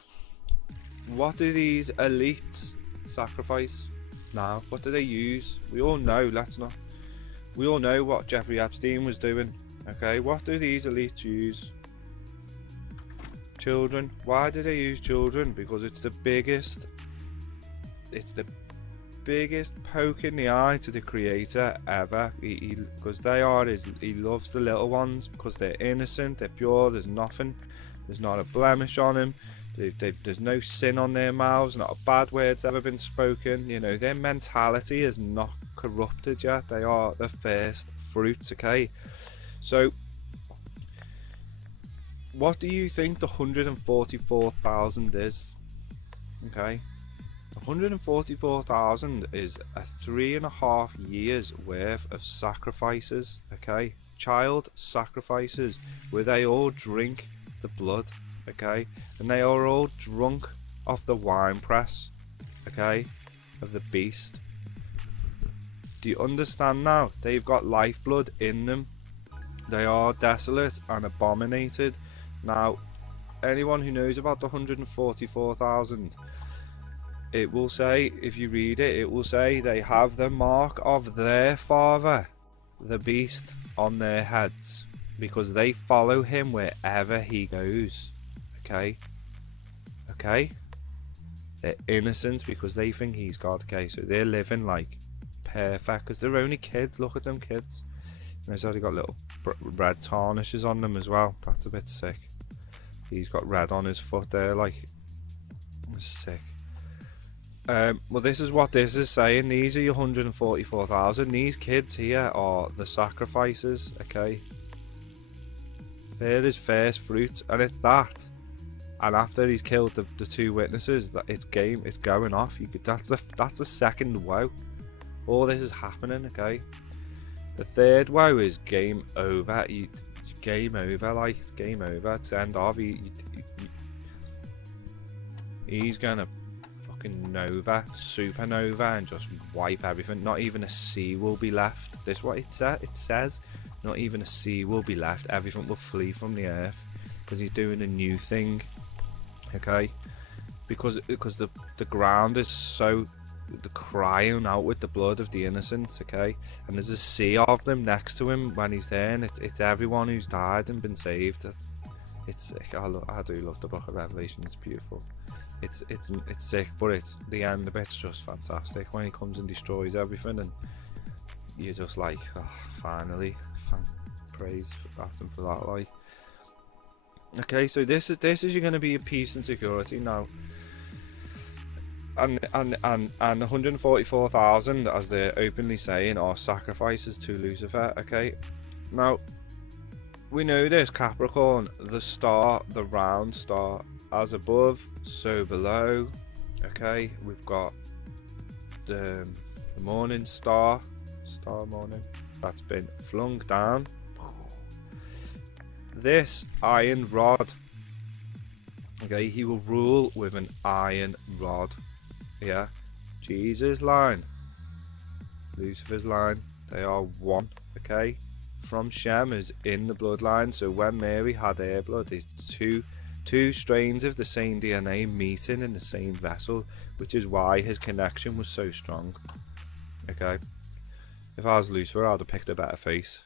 What do these elites sacrifice now? What do they use? We all know, we all know what Jeffrey Epstein was doing. Okay, what do these elites use? Children. Why do they use children? Because it's the biggest poke in the eye to the Creator ever. Because he loves the little ones because they're innocent, they're pure, there's nothing, there's not a blemish on them, there's no sin on their mouths, not a bad word's ever been spoken. You know, their mentality is not corrupted yet. They are the first fruits. Okay, so what do you think the 144,000 is? Okay, 144,000 is a 3.5 years worth of sacrifices. Okay, child sacrifices where they all drink the blood. Okay, and they are all drunk off the wine press. Okay, of the beast. Do you understand now? They've got lifeblood in them. They are desolate and abominated. Now, anyone who knows about the 144,000, it will say, if you read it, it will say they have the mark of their father, the beast, on their heads, because they follow him wherever he goes. Okay? Okay? They're innocent because they think he's God. Okay, so they're living like perfect because they're only kids. Look at them kids. And he's already got little red tarnishes on them as well. That's a bit sick. He's got red on his foot there, like, sick. Well, this is what this is saying. These are your 144,000. These kids here are the sacrifices. Okay, there is first fruit, and it's that. And after he's killed the two witnesses, that it's going off. That's the second woe. All this is happening. Okay, the third woe is game over. Game over, like, it's game over. It's end of. He's gonna fucking supernova, and just wipe everything. Not even a sea will be left. This is what it says. Not even a sea will be left. Everything will flee from the earth because he's doing a new thing. Okay, because the ground is so crying out with the blood of the innocent, okay? And there's a sea of them next to him when he's there, and it's everyone who's died and been saved. I do love the Book of Revelation. It's beautiful. It's sick, but it's the end of it's just fantastic when he comes and destroys everything, and you're just like, oh, finally, praise at him for that. Like, okay, so this is you're going to be a peace and security now. And 144,000, as they're openly saying, are sacrifices to Lucifer. Okay, now we know this Capricorn, the star, the round star, as above, so below. Okay, we've got the morning star, morning, that's been flung down. This iron rod, okay, he will rule with an iron rod. Yeah, Jesus' line, Lucifer's line, they are one. Okay, from Shem is in the bloodline. So when Mary had her blood, it's two strains of the same DNA meeting in the same vessel, which is why his connection was so strong. Okay, if I was Lucifer, I'd have picked a better face,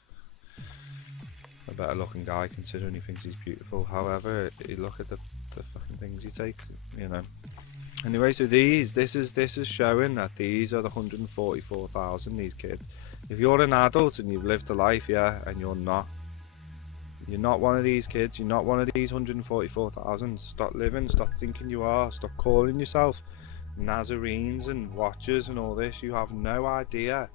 a better looking guy, considering he thinks he's beautiful. However, you look at the fucking things he takes, you know. Anyway, so this is showing that these are the 144,000, these kids. If you're an adult and you've lived a life, yeah, and you're not one of these kids, you're not one of these 144,000. Stop living, stop thinking you are, stop calling yourself Nazarenes and Watchers and all this. You have no idea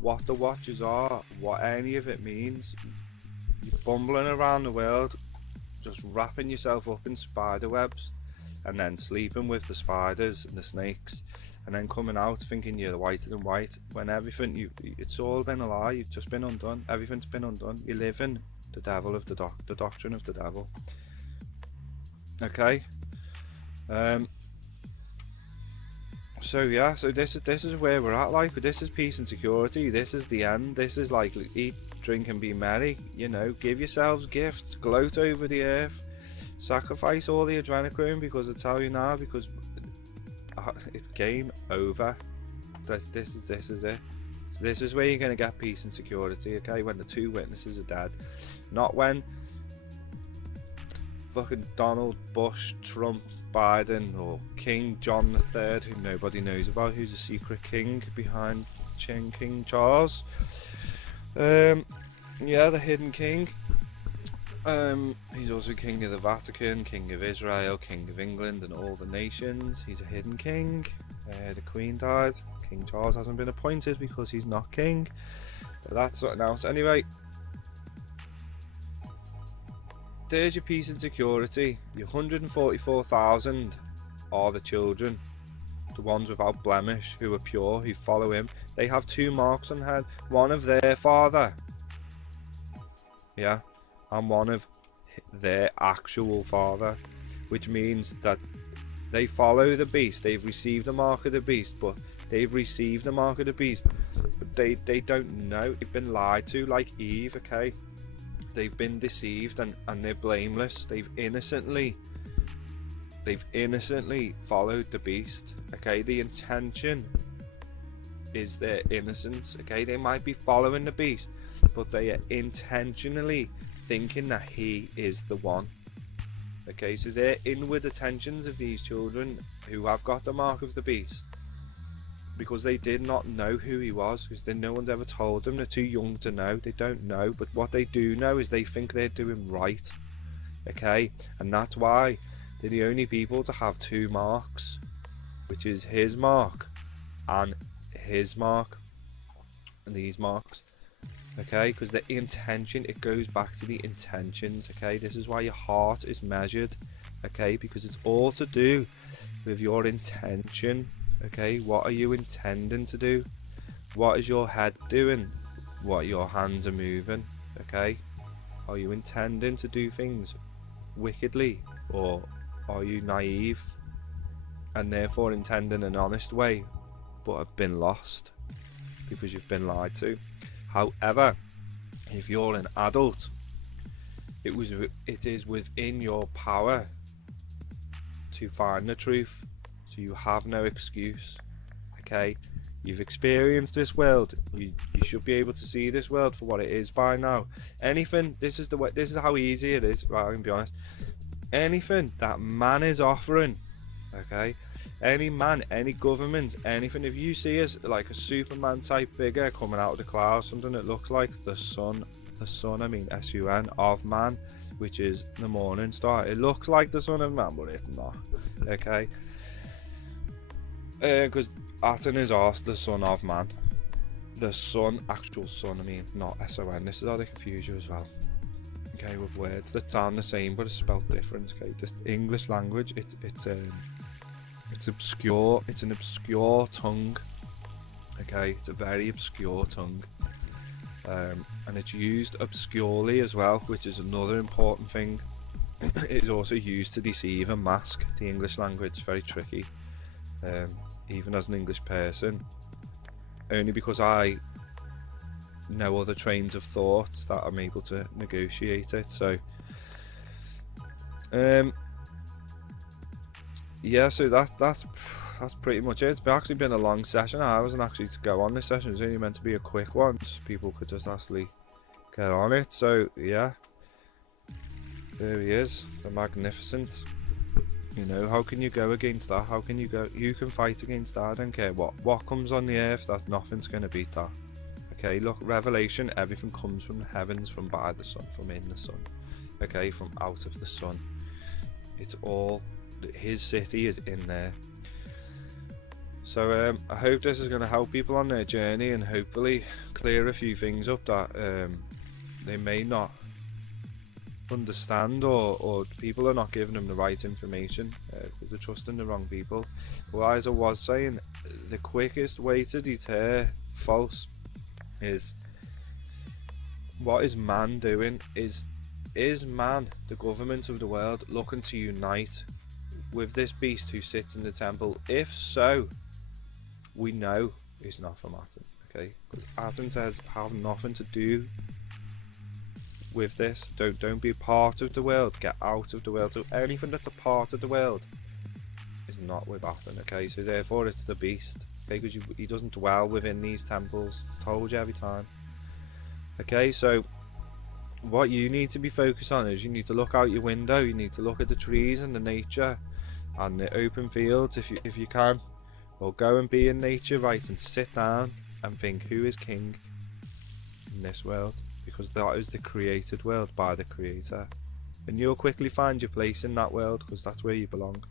what the Watchers are, what any of it means. You're bumbling around the world, just wrapping yourself up in spider webs, and then sleeping with the spiders and the snakes, and then coming out thinking you're whiter than white, when everything it's all been a lie. You've just been undone. Everything's been undone. You live in the devil of the doctrine of the devil. Okay. So yeah, so this is where we're at. Like, this is peace and security. This is the end. This is like, eat, drink, and be merry. You know, give yourselves gifts, gloat over the earth. Sacrifice all the adrenochrome, because I tell you now, because it's game over. This is it. So this is where you're going to get peace and security, okay? When the two witnesses are dead, not when fucking Donald, Bush, Trump, Biden, or King John III, who nobody knows about, who's a secret king behind King Charles. Yeah, the hidden king. He's also king of the Vatican, king of Israel, king of England and all the nations. He's a hidden king. The Queen died. King Charles hasn't been appointed because he's not king. But that's something else. Anyway, there's your peace and security. Your 144,000 are the children, the ones without blemish, who are pure, who follow him. They have 2 marks on head, one of their father, yeah, and one of their actual father, which means that they follow the beast. They've received the mark of the beast, but they've received the mark of the beast, but they don't know. They've been lied to, like Eve, okay? They've been deceived, and they're blameless. They've innocently followed the beast, okay? The intention is their innocence, okay? They might be following the beast, but they are intentionally thinking that he is the one. Okay, so their inward attentions of these children who have got the mark of the beast, because they did not know who he was, because no one's ever told them. They're too young to know. They don't know, but what they do know is they think they're doing right. Okay, and that's why they're the only people to have 2 marks, which is his mark and his mark, and these marks. Okay, because the intention, it goes back to the intentions. Okay, this is why your heart is measured. Okay, because it's all to do with your intention. Okay, what are you intending to do? What is your head doing? What your hands are moving? Okay, are you intending to do things wickedly, or are you naive and therefore intending an honest way but have been lost because you've been lied to? However, if you're an adult, it is within your power to find the truth. So you have no excuse. Okay, you've experienced this world. You should be able to see this world for what it is by now. Anything, this is the way, this is how easy it is, right? I can be honest. Anything that man is offering, okay, any man, any government, anything, if you see us like a Superman type figure coming out of the clouds, something that looks like the sun, I mean sun of man, which is the morning star, it looks like the son of man, but it's not. Okay, because Aten is also the son of man, the sun, actual sun, I mean, not son. This is how they confuse you as well. Okay, with words that sound the same but are spelled different. Okay, this English language, it's obscure. It's an obscure tongue. Okay, it's a very obscure tongue, and it's used obscurely as well, which is another important thing. It's also used to deceive and mask. The English language is very tricky, even as an English person. Only because I know other trains of thought that I'm able to negotiate it. So yeah, so that's pretty much it. It's actually been a long session. I wasn't actually to go on this session. It was only meant to be a quick one, so people could just actually get on it. So yeah, there he is, the magnificent. You know, how can you go against that? How can you go? You can fight against that. I don't care what comes on the earth. That nothing's going to beat that. Okay, look, Revelation, everything comes from the heavens, from by the sun, from in the sun. Okay, from out of the sun. It's all, his city is in there. So I hope this is going to help people on their journey and hopefully clear a few things up that they may not understand, or people are not giving them the right information because they're trusting the wrong people. Well, as I was saying, the quickest way to deter false is, what is man doing? Is man, the government of the world, looking to unite with this beast who sits in the temple? If so, we know it's not from Aten, okay? Because Aten says have nothing to do with this. Don't be a part of the world. Get out of the world. So anything that's a part of the world is not with Aten, okay? So therefore it's the beast, okay? Because he doesn't dwell within these temples. It's told you every time. Okay, so what you need to be focused on is you need to look out your window. You need to look at the trees and the nature and the open fields if you can, or go and be in nature, right, and sit down and think, who is king in this world? Because that is the created world by the creator, and you'll quickly find your place in that world, because that's where you belong.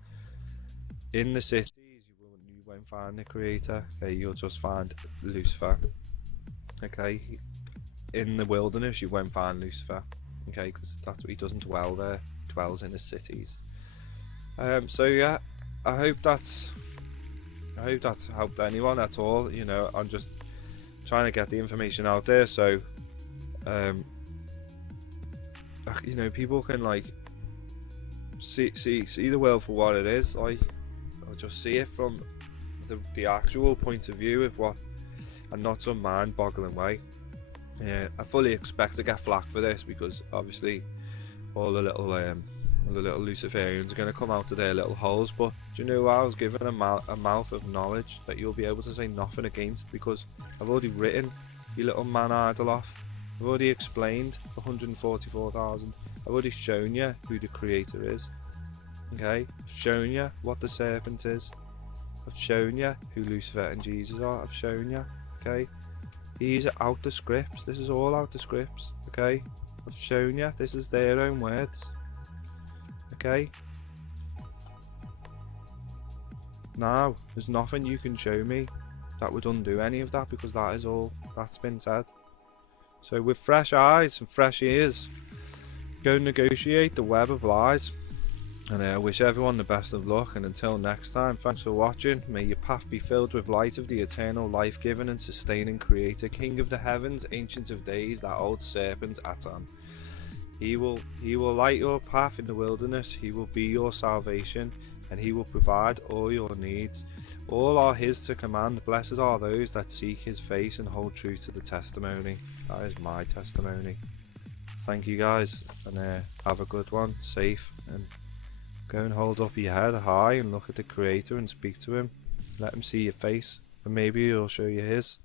In the cities you won't find the creator, okay? You'll just find Lucifer, okay? In the wilderness you won't find Lucifer, okay? Because that's what he doesn't dwell there. He dwells in the cities. So yeah, I hope that's helped anyone at all. You know, I'm just trying to get the information out there, so you know, people can like see the world for what it is, like, or just see it from the actual point of view of what, and not some mind-boggling way. Yeah, I fully expect to get flack for this, because obviously all the little Luciferians are going to come out of their little holes. But do you know what? I was given a mouth of knowledge that you'll be able to say nothing against, because I've already written your little man idol off. I've already explained 144,000. I've already shown you who the creator is. Okay, I've shown you what the serpent is. I've shown you who Lucifer and Jesus are. I've shown you. Okay, these are out the scripts. This is all out the scripts. Okay, I've shown you. This is their own words. Okay, now there's nothing you can show me that would undo any of that, because that is all that's been said. So with fresh eyes and fresh ears, go negotiate the web of lies, and I wish everyone the best of luck. And until next time, thanks for watching. May your path be filled with light of the eternal, life-giving and sustaining creator, king of the heavens, ancient of days, that old serpent Aten. He will light your path in the wilderness. He will be your salvation, and he will provide all your needs. All are his to command. Blessed are those that seek his face and hold true to the testimony. That is my testimony. Thank you guys, and have a good one, safe, and Go and hold up your head high and look at the Creator and speak to him. Let him see your face, and maybe he'll show you his.